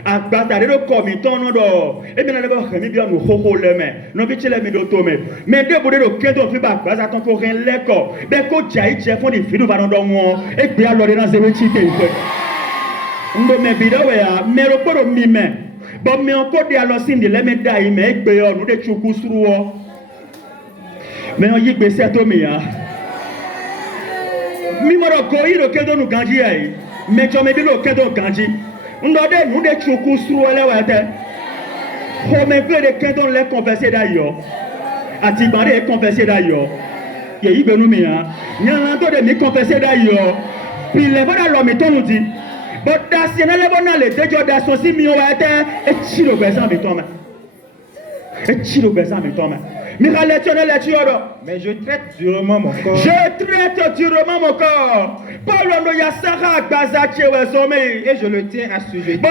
a grâce de comité non do. Et bien on a remis bien nous ho le mais. Non bi chele mi do to me. Mais de bo de kendo fi ba grâce ton ko ren leko. Be ko jai je fon di fi do ba don won. E gbe a lo de na zewe chi ke ife. Ndo me bi do we a me ro poro mi me. Bon me on ko de alo sin de le me dai me gbe yo nu de chuku suru o. Mais on y est c'est Tomé. Mi moro koyi lo kedo nu ganji ai. Me cho me bi lo kedo ganji. Ndo de nu de chuku suru ole wa te. Ho me ple de kedo le confesser d'ailleurs. Ati bande confesser d'ailleurs. Ye yi benu mi ha. Nyan to de mi confesser d'ailleurs. Puis le va lo mi ton nous dit. But da si na le bona le dejo da so si mi o wa te e chi lo besan mi ton me. E chi lo besan mi ton me. Mais je traite durement mon corps. Je traite durement mon corps. Et je le tiens à sujet. De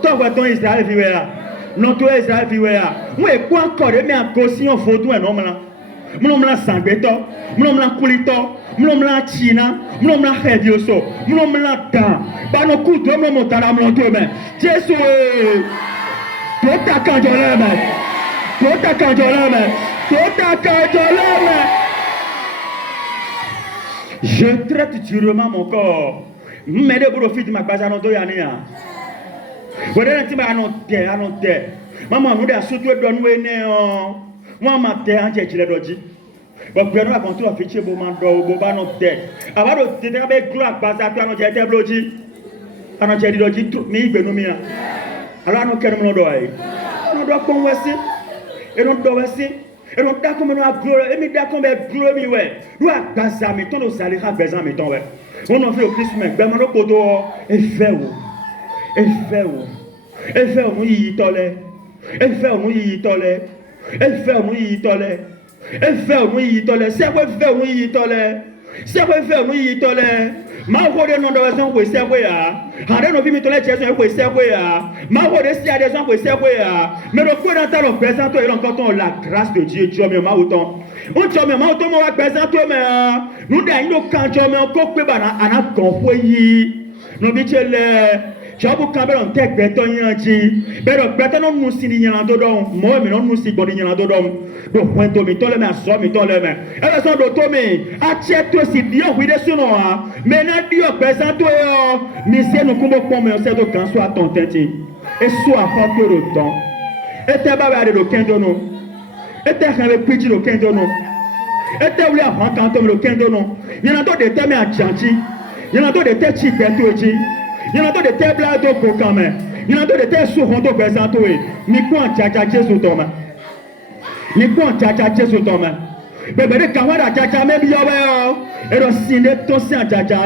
peur toi ton Israël vivera non toi Israël vivera moi quoi encore mais en caution photo un homme là Mlom la sangbeto, mlom la kulito, mlom la china, mlom la hedioso, mlom la ta. Ba no kuto mlom otara mlom to me. Jesu tota kanjole me. Tota kanjole me. Tota kanjole me. Je traite durement mon corps. Mais de profit de ma base à notre yania. Vous avez dit à notre terre. Maman, nous avons surtout donné moi, ma terre entière, tu l'as dit. Vous pouvez nous raconter un fichier pour m'en donner notre terre. Avant de te dire que gloire base à toi, nous avons été bloqués. À notre terre, nous avons dit tout, mais il veut nous mettre. Alors, nous avons dit, nous devons converser. Et nous devons essayer. Et nous devons comme nous avons gloire. Et nous devons comme gloire. Nous avons base à mettons, nous allons à base à mettons. On a fait au Christ, mais ben, nous avons et faire où. Et faire où. Et faire où il tolère. Et faire où il tolère. Et faire où il tolère. Et faire où il tolère. C'est quoi faire où il tolère. C'est quoi faire où il tolère. Ma voix non de raison pour c'est quoi ya. Arrête nos vies me tolère Jésus pour c'est quoi ya. Ma voix de si a des gens pour c'est quoi ya. Mais le coup dans ta présente et encore la grâce de Dieu Dieu mais ma autant. On Dieu mais ma autant moi présente mais nous d'ailleurs quand Dieu mais encore que bana ana compris. Nous bitele Jabu kamera on tek beton yanji. Pero beton on musi ni nyando dom. Mo me non musi bodi nyando dom. Do kwento mi tole me aso mi tole me. Ela son do to me. Acheto si dio wi de suno a. Me na dio presento yo. Mi se no kumbo pome on se do kan so atontenti. E so afato do ton. E te ba ba de do kendo no. E te kan le piji do kendo no. E te wli afan kanto me do kendo no. Nyando de te me achanchi. Nyando de te chi beto eji. Il y en a de tes blagues de cocain, il y en a de tes sourons de présenter. Ni quoi tchatcher sur toi, ni quoi tchatcher sur toi. Bébé, quand on a tchatcher, même il y a et le signe ton sein tchatcher,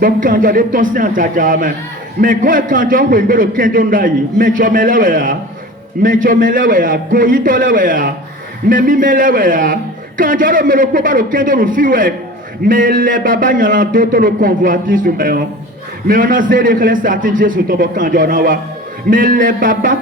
donc quand on a ton sein tchatcher, mais quand on a le kendon d'aïe, mais tu me l'as, mais tu me l'as, goïto l'as, mais mi me l'as, quand on a le copa le kendon au fiouet, mais les babas n'y a d'autres le convoitis ou mais. Mais on a zéré que les stratégies sur ton candidat. Mais les babas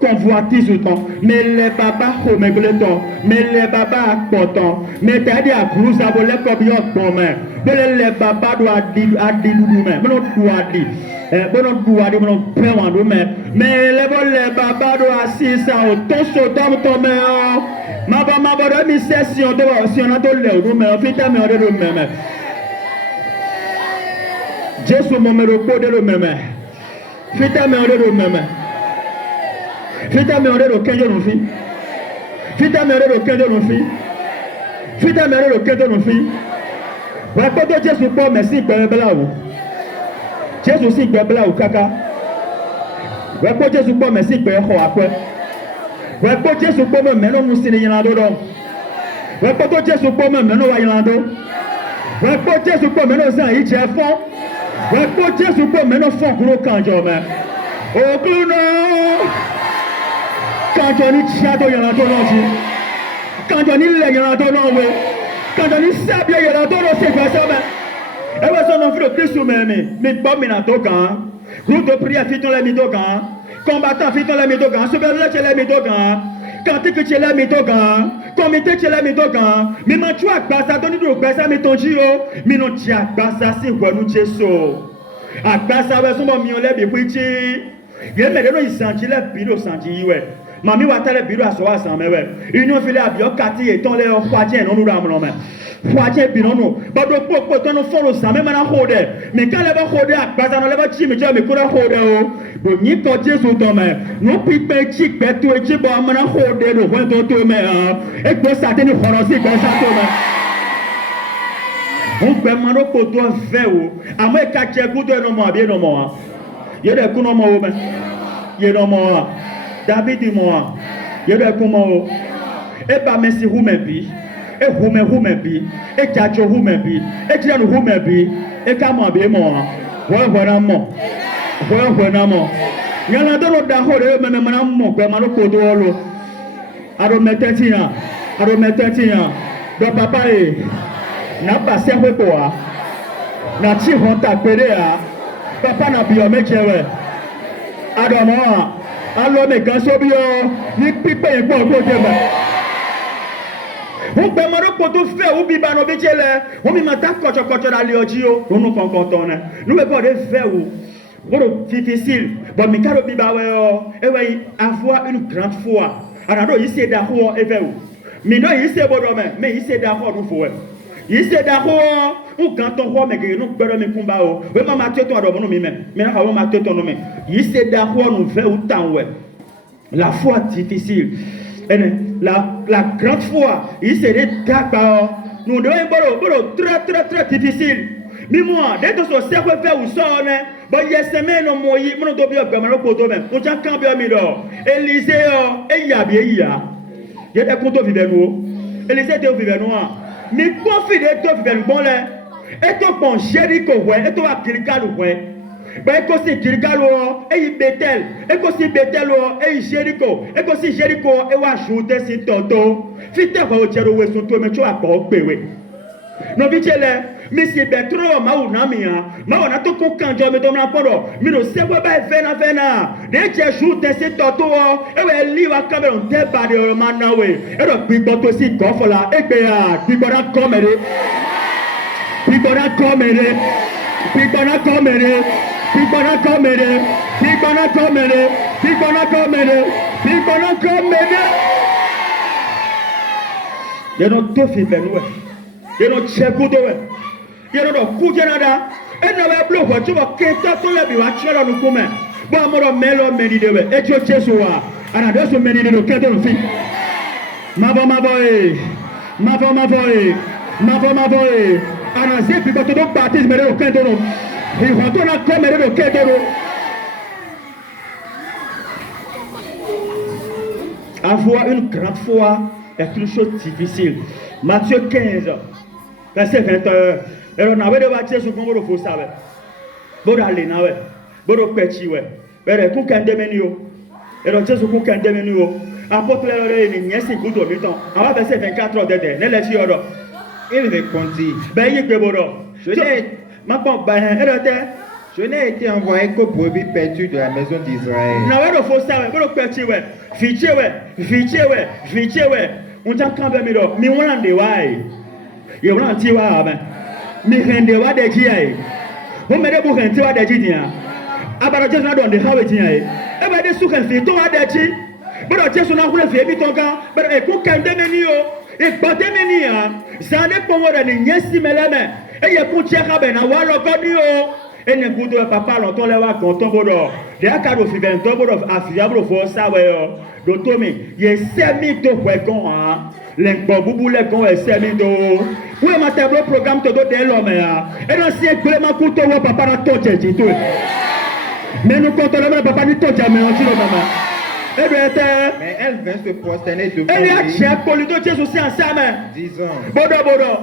convoitisent ton. Mais les babas homégléton. Mais les babas portant. Mais t'as dit à Cruz à voler comme y'a bon main. Mais les babas doivent dire à dire nous mêmes. Mais on doit dire. Mais on doit dire, mais on peut en nous mêmes. Mais les babas doivent assister au ton sotam ton main. Ma bonne mission si on a de l'air nous mêmes. On fait ta mère de nous mêmes. Jésus m'a mis au pot de l'homme. Fais-ta main de l'homme. Fais-ta main de l'homme. Fais-ta main de l'homme. Fais-ta main de l'homme. Raconte Jésus pour merci pour là où. Jésus si pour là où kaka. Raconte Jésus pour merci pour quoi. Raconte Jésus pour me mener nous si n'y en a d'autres. Raconte Jésus pour me mener au Yolando. Raconte Jésus pour mener aux Antilles fond. Raconte Jésus pour mener fond gros kanjo mais. Au clown. Quand on y château Yolando non. Quand on y lè Yolando non ouais. Quand on y sable Yolando non c'est quoi ça mais. Et vous en offrez plus ou même mais bon minato quand. Groupe de prière fit on les mitogan. Combattant fit on les mitogan. Super les mitogan. Quand tu es là, mais togan, comité tu es là, mais togan, mais man tu as basa donné du basa mais ton gio, mais non tu as basa c'est quoi nous cheso. A basa ouais son mion les bipouiti. Il me donne il senti les bureaux senti ouais. Mami wa tele bureau aso san me ouais. Union file abio kati et ton les khoadien non nous ramon mais. Khoadien bi non non. Ba do popo ton folo san me na hode. Mais quand les ba hode a basa non les ba chi me ja me ko na hode o. Bo ni ko Jésus ton mais. No pipe chi pe to e chi bo amana hode do ho to me ah. E ko sa te ni horosi ko sa to me. On peut mano ko to fe o. Amo e ka che ku do no mo abi no mo. Ye de ku no mo o me. Ye no mo. David dit moi, il y a comment et pas merci vous même et vous même et tchatcho vous même et tiens vous même et comment bien moi voilà moi il y en a d'autres d'accord même madame mon père m'a ko do lo aro metetia do papa e na ba se ko a na chi honta pere a papa na bi o mechewe ado mo allo me kan so bi o ni pipe en po ko je ba On peut me pour faire ou biba no bichele. On me mata kocho la liogio. On nous concontone. Nous me pas faire ou. Bon, difficile. Bon, mais quand le biba ouais, ouais, avoir une grande foi. Alors, il s'est d'accord et fait où. Mais non, il s'est bon mais il s'est d'accord nous faut. Il s'est d'accord. Ou quand on voit mais que nous perdons mes combats. Oui, maman, tu es toi dans nous même. Mais là, on m'a tout ton nom. Il s'est d'accord nous fait autant ouais. La foi difficile. La grande foi, il s'est d'accord. Nous devons très difficile. Mais moi, dès que ce soit fait ou ça, bon, il y a semaine au moyen, mon dobio, comme le poteau même. On tient quand bien mis d'or. Élisée, et y a bien, il y a. Il y a des comptes vivants nous. Élisée était au vivant noir. Mais quoi faire de toi vivant bon là? Et toi, bon, Jéricho, ouais, et toi, Gilgal, ouais. Ben, et aussi Gilgal, et Bethel, et aussi Bethel, et Jéricho, et aussi Jéricho, et wa ajouter si toto. Fite va au Jéricho, et son tour, mais tu vas pas payer. Non, vite là, mais c'est bien trop, ma ou na mia, ma on a tout qu'on candidat, mais on a pas d'eau, mais nous c'est quoi, ben, vena, dès que tu ajoutes si toto, et ouais, lui va quand même débat de manawe, et donc, puis toi aussi, coffre là, et bien, puis bon, comme elle est. Pigona comere, pigona comere, pigona comere, pigona comere, pigona comere, pigona comere. You know, tough even way. You know, check good way. You know, good Canada. And now I blow what you are can't to let me watch it on the woman. But more mellow many de way. Et your chest war. And I don't so many little cattle feet. Mavo, my boy. Mavo, my boy. Mavo, my boy. Anazé puis quand on baptise mais aucun de nous et quand on a comme mais aucun de nous avoir une grande foi est une chose difficile. Matthieu 15 verset 20 et on avait de baptiser sur comment faut ça ouais bon aller na ouais bon petit ouais mais ku kan demenio et donc Jésus ku kan demenio apôtre le ni nyesi ku do mi ton avant verset 24 de ne le tioro. Il répondit, je n'ai été envoyé qu'aux brebis perdues de la maison d'Israël. Et bademenia, ça n'est pas moi de nyesi meleme. Et il faut tirer ben awalo kodio. Et ne kudo papa longtemps le wa konton bodo. De akado fi ben to bodo afiabro fo sawe yo. Do tomi, ye semi to kwekon ha. L'enko bubu le kon e semi do. Où ma tableau programme to do de l'homme ya. Et dans si vraiment kuto wa papa na to cheji to. Mais nous comptons le papa ni to jamais on tire maman. Mais elle vint se prosterner devant lui, disant,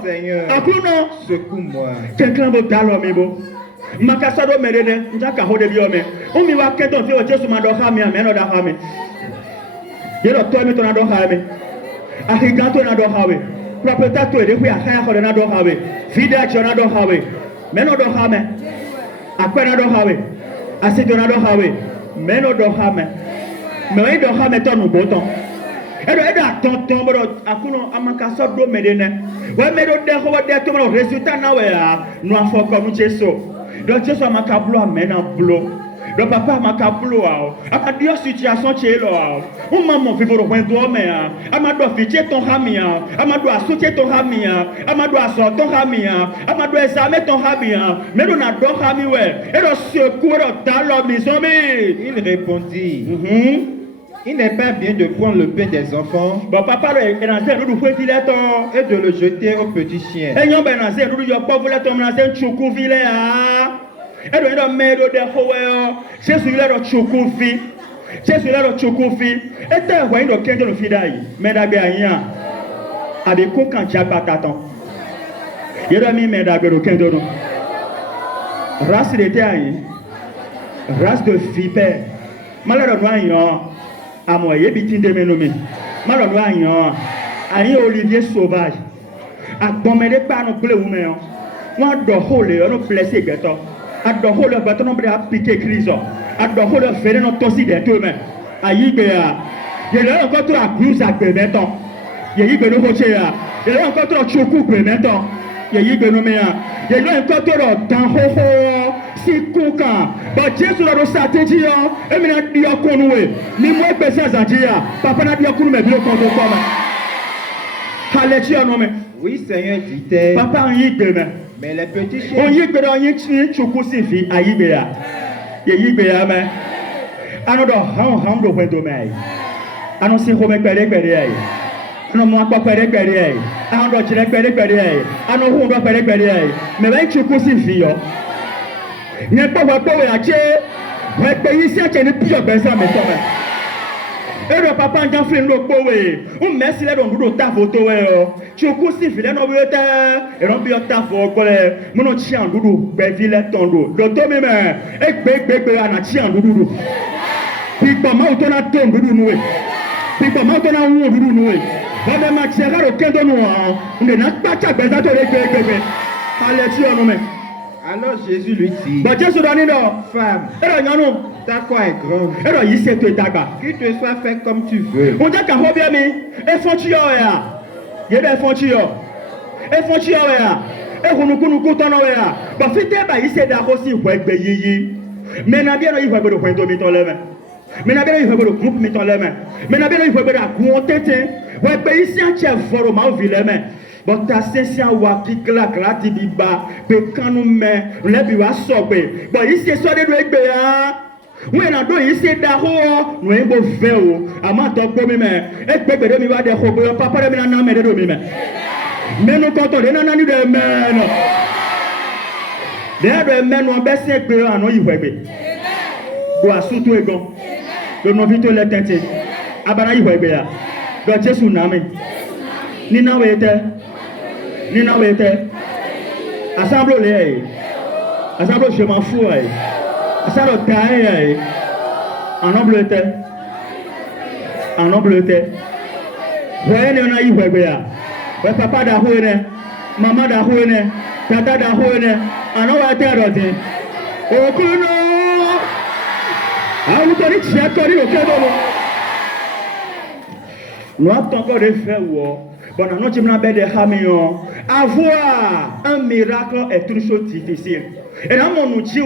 Seigneur, secoue-moi. Makasado merene, njaka hode biome. Umi wa keto fi o Jesu mando hami ameno da hami. Yero to mi to na do hami. Ahiganto na do hawe. Proprietà to ede ku ya haya ko na do hawe. Fida cho na do hawe. Meno do hame. Akwa na do hawe. Asito na do hawe. Meno do hame. Mais il doit mettre nos boutons. Et donc, il doit attendre, akuno amakaso do medene. Ouais, mais le dernier de tout le résultat nous avons comme Jésus. Donc Jésus makablo amena blo. Donc papa makablo a. Amadio situation chelo a. On maman vivre au point de mais amado fiche ton hamia. Amado asouter ton hamia. Amado asort ton hamia. Amado examen ton hamia. Mais nous n'a do hami ouais. Et donc secours dans la maison mais il répondit. Il n'est pas bien de prendre le pain des enfants bon, papa, et de le jeter aux petits chiens. Race de vipère. Malheureusement, à moi, il y a des de mes malheureusement, il y a Olivier Sauvage. À bomber les panneaux bleus ou mais on doit rouler, on blessé gâteau. À doit rouler, bâton, on a piqué crise. À doit rouler, faire notre tossi des deux mains. À y il y a encore tout à cruise à béton. Il y a eu que le rocher. Il y a encore trop de choukou maintenant. Il y a eu de nommé. Il y a eu encore trop de temps. Si kouka. Bah Jésus l'a ressorti dit et maintenant il y a connu. Ni moi personne ça dit papa n'a dit connu mais bien connu comme. Alléluia non mais. Oui, Seigneur, dit Papa en y demain. mais les petits On chiens. y que dans y choukou si fi ayi be ya. Ye yi be ya mais. Ano do ham do point do mais. Ano si ko me pere ai. Ano mo akwa pere ai. Ano do chire pere ai. Ano hu do pere ai. Me ba choukou si fi yo. N'est pas votre acheter, votre pays si acheter ne plus besoin maintenant. Et le papa en train de power. On met si les gens nous ta photo tu cousi filet no biota et non biota fo kole. Mon chien doudou bevile tondo. Docteur même et bébé ana chien doudou. Puis comment on a ton doudou noué. Puis comment on a un doudou noué. Va même matcher au kendo noir. On n'a pas ta besoin de bébé. Alléluia non mais. Alors Jésus lui dit, Bah Jésus donne non. femme, ta foi est grande. Alors il sait que daga. Qu'il te soit fait comme tu veux. On dit qu'à bien mi, et font tu ya. Il est font tu ya. Et font tu ya. Et on nous content ya. Bah fité bah il sait d'accord si ouais beyi. Mais na bien il va be point to mi ton lema. Mais na bien il va be groupe mi ton lema. Mais na bien il va be la quantité. Ouais beyi si un chef fort ma vilema. Bon ta sensia wa ki claque la tibiba pe kanu me le bi wa sobe. Bon il sait soit de egbe ya. Oui, on a deux ici d'arro, nous avons fait au, à ma top pour me, et bébé de mi va de robe, papa de mi n'a pas de mi. Mais nous comptons les nanani de men. Les men ont baissé peu à nous y voir. Doit surtout égon. De nos vies les têtes. Abana y voir. Donc Jésus n'a mis. Ni n'a wete. Assemble les. Assemble je m'en fous. Ça le taille en Angleterre. En Angleterre. Voyez, on a eu ouais, papa d'Ahouene, maman d'Ahouene, tata d'Ahouene, en Angleterre. Au Kuno, ah, vous connaissez, tu as connu le Kébolo. Nous avons encore des faits. Bon, nous avons des hamions. Avoir un miracle est une chose difficile. Et dans mon outil,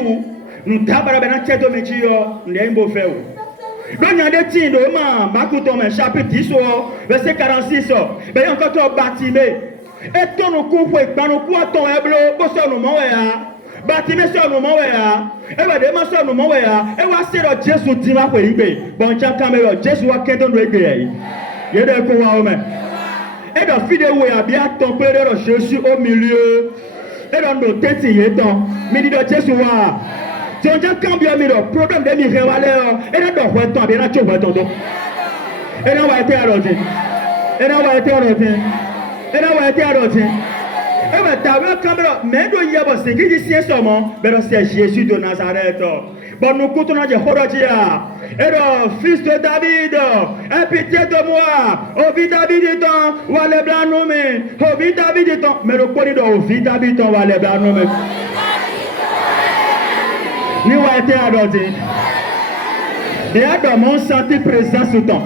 nous t'abara bena tieto metio ndembo feu. Donc il y a des tirs de ma Makuton chapitre 10 verset 46 ben encore to bâtimé et ton coup pour ba no ku ton eblo bo so no mo ya bâtimé so no mo ya e ba de ma so no mo ya e wa se ro Jésus ti ma ko igbe bon cha camera Jésus wa kedon do igbe yi ye de ko wa o me et dans vidéo ya bien ton père de Jésus au milieu et dans nos têtes y est ton midi de Jésus wa si on dit quand bien mis le problème de mi révaleur et là donc ouais ton bien là tu vois ton dos et là va être arrêté et là va être arrêté et là va être arrêté et ben t'as vu caméra mais do y a bon c'est qui dit c'est seulement mais c'est Jésus de Nazareth bon nous comptons à Jehorodia et le fils de David aie pitié de moi au vit David du temps ou les blancs nommés au vit David du temps mais le corridor au vit David du temps ou les blancs nommés ni wa été adoré. Des adormons senti présence au temps.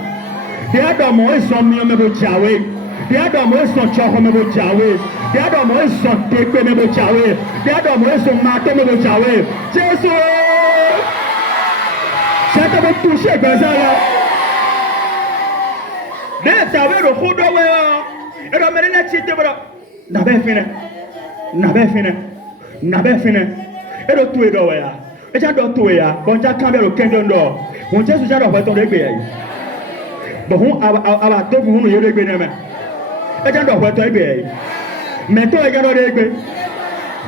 Des adormons ils sont mieux me bochawe. Des adormons ils sont choko me bochawe. Des adormons ils sont tekwe me bochawe. Des adormons ils sont mato me bochawe. Jésus. Ça t'a touché comme ça là. Des savez le khodowe. Et le menene chite bra. N'avait fini. Et le tout est dans là. Et j'ai d'autres tout ya. Bon j'ai cambié le kingdom d'or. On Jésus j'ai dans votre régler. Bon on a deux vous nous y régler même. Et j'ai dans votre régler. Mais toi il y a dans régler.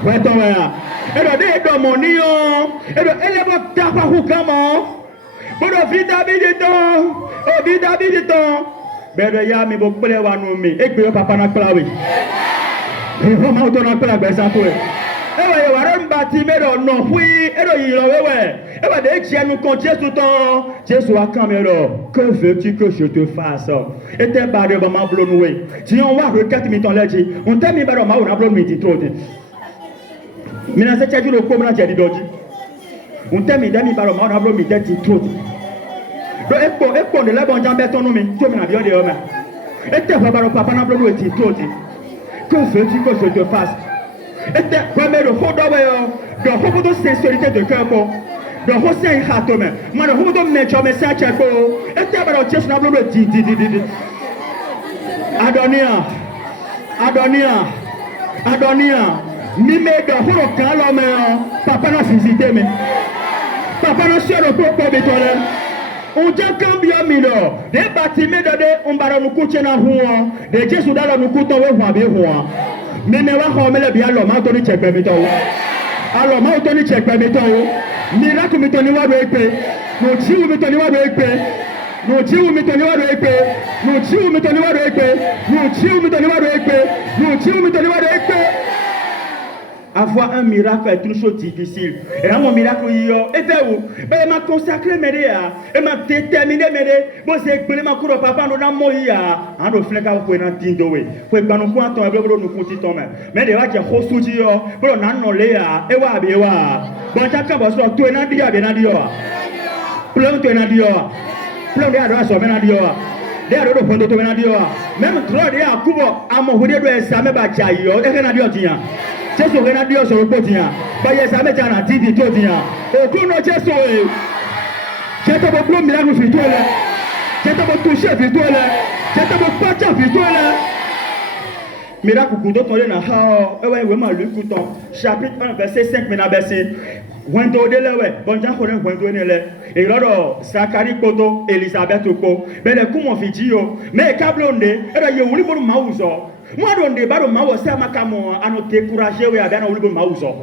Votre ya. Et le dé dans mon nion. Et le élève tapa ou comment. Pour le vitabilité. Au vitabilité. Ben le ya mi beaucoup les wa nous mi. Et que papa n'a pas oui. Et vraiment on n'a pas la baisse à toi. Ewa waran bâtiment non oui et le yiro wewe ewa de Dieu nous compte tout temps Jésus a caméra que veux-tu que je te fasse et t'es barré ba ma blonoué si on va requête mi ton leji on t'a mis barre ma on a blon mi trop mais na cette jour ko na jadi doji on t'a mis dami barre ma on a blon mi tête trop do e ko de la bon jambe ton mi tu me na bien de homme et t'es barre papa na blon mi trop Que veux-tu que je te fasse? Et t'es comme le Hodowe, de Hobodo sincérité de cœur. De Hossein Hatome, man, who don't make your message. Et t'es about just not le dit. Adonia. Mime de Horo Kalome, papa n'a visité, mais papa n'a sur le propre béton. On tient combien mille des bâtiments de on va nous coucher dans roi, des Jésus dans nous couteau au roi. Mais ne va pas me bien l'homme, Anthony Check Béton. Alors, Anthony Check Béton. Miracle me toni wa do epe. No chiu me toni wa do epe. No chiu me toni wa do epe. No chiu me toni wa do epe. No chiu me toni wa do epe. No chiu me toni wa do epe. Avoir un miracle est une chose difficile. Et là, mon miracle, et fait où? Ben, il m'a consacré, il m'a déterminé, bon, c'est que ma cour papa, nous n'avons pas un de flingue à vous pour un tindo. Pour que nous pointons, nous continuons. Mais des gens qui ont reçu, pour nous n'en léa, et wa biwa. Bon, chacun va se faire tout un dia, bien un dia. Plein de un dia. Plein de adoration, bien un dia. Des adorations, bien un dia. Même trois dia, coubo, à mon houdé de examen, bachaïo, et rien à dire. Jésus a dit sur le quotidien. Baye ça met en dit du quotidien. Au coup de Jésus, j'ai te beaucoup miracle virtuel. J'ai te beaucoup touché virtuel. J'ai te beaucoup partage virtuel. Miracle coup d'autre on a ha. Ouais vraiment le couton. Chapitre 1 verset 5 mena verset. Wendo de là ouais. Bon Jean connaît wendo ne là. Et là Zacharie poto Elisabeth ko. Ben le coup mon vidéo. Mais câblonde, et là il voulu pour mauso. Moi, on débat de ma aussi à ma camo à nous décourager ou à bien au ma ouzo.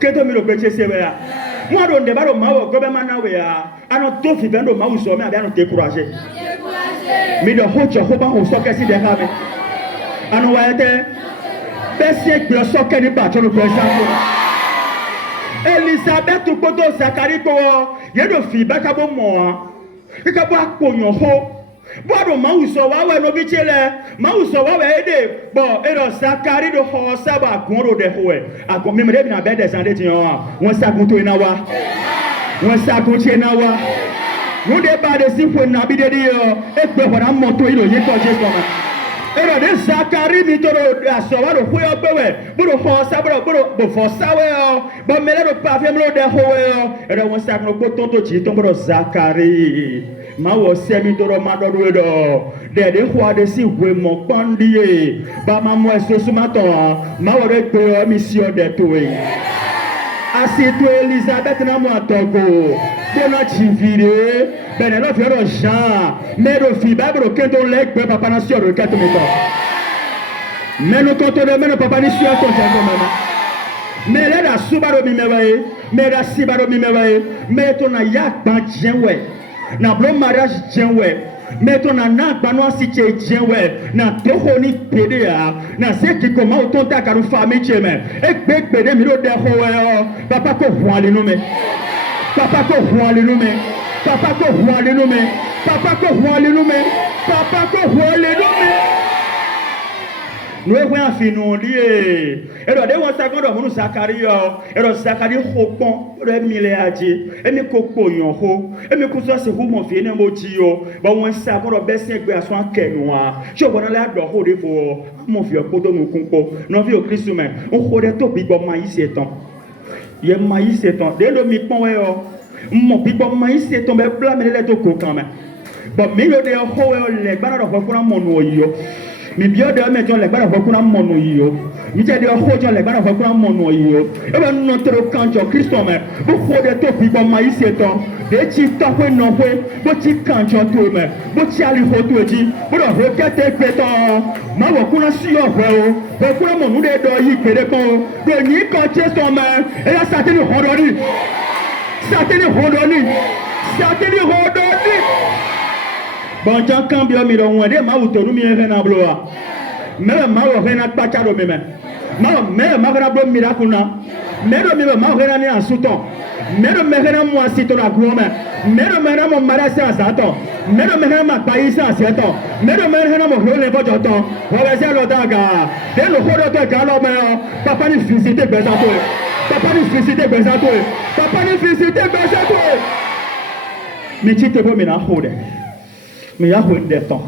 Que tu me le péché c'est vrai. Moi, on débat de ma comme à nous tout faire de ma ouzo mais à bien nous décourager. Mais de haut je pas au soccer si des rames. À nous être baisser le soccer du bâton le président. Elisabeth tout poto Zacharie ko y a de fille ba ka bon moi. Et ka ba ko yon ho. Bodo mauso wawe no bichele mauso wawe ede bo ero Zacharie do hosa ba gonro de howe ago mi me na be descendre ti yon won sa gun to ina wa won sa gun ti ina wa no de ba de si fo na bi de yo e pe ho na moto iro yin ko je ko ma ero de Zacharie mi to do aso wa do howe obewe bodo hosa bodo fosa we o bo me le do pa fe mo de howe o ero won sa gun ko tonto ti to bodo Zacharie ma wo semi toro ma do do de kwa de si we mo pandie ba ma mo so sumato ma wo de pe mission de to e asi to Elisabeth na mo atogo bona chivire bene lo fioro Jean me do fi ba bro kento lek pe papa na sio ro kato me to me no konto de me no papa ni sio to jango mama me le da subaro mi mewae me da sibaro mi mewae me to na yak ban jenwe na blo mariage jenwe meto na bano asiche jenwe na toho ni pede ya na se ki koma otonta karu famille cheme ekbe pede mi do de ho papa ko hwale no me papa ko hwale no me papa ko hwale no me papa ko hwale no me papa ko hwale no me nous avons fini et alors de won second of Zacharie et alors Zacharie hopon re miliaji e mi kokpo yon ho e mi kuso se hu mo fi ne mo ji yo ba won second of best egbe aso akenua so won la do ho de fo mo fi okodo no kunpo no fi o Kristo men o ho de to bi gbo mayi setan ye mayi setan de lo mi pon we o mo bi gbo mayi setan be bla me le to ko kan me bo mi yo de ho we le gba do fo kuna mo no yo mi bio de meton le gbara fokuna mono yo mi je de hojo le gbara fokuna mono yo e ba no tro kanjo Kristo me bo fo de to bi bo mai seton de chi to ko no ko bo chi kanjo to me bo chi ali ho to ji bo do ho kete peton ma wo kuna si yo ho o bo kuna mono de do yi pere kon do ni ko Kristo me e ya satani hodoni bon Jean cambio mi do wonde ma utonu mi rena bloa me ma wo rena pacha do me ma rena blo miracle na me do mi ma rena ni asuton me do me rena mo asito na glome me do me rena mo marasa asaton me do me rena ma paisa asaton me do me rena mo role bojo ton wo be se lo daga de lo hodo to ga lo me papa ni visiter bezato papa ni visiter bezato mi chite bo mi na hode mi ya hode ton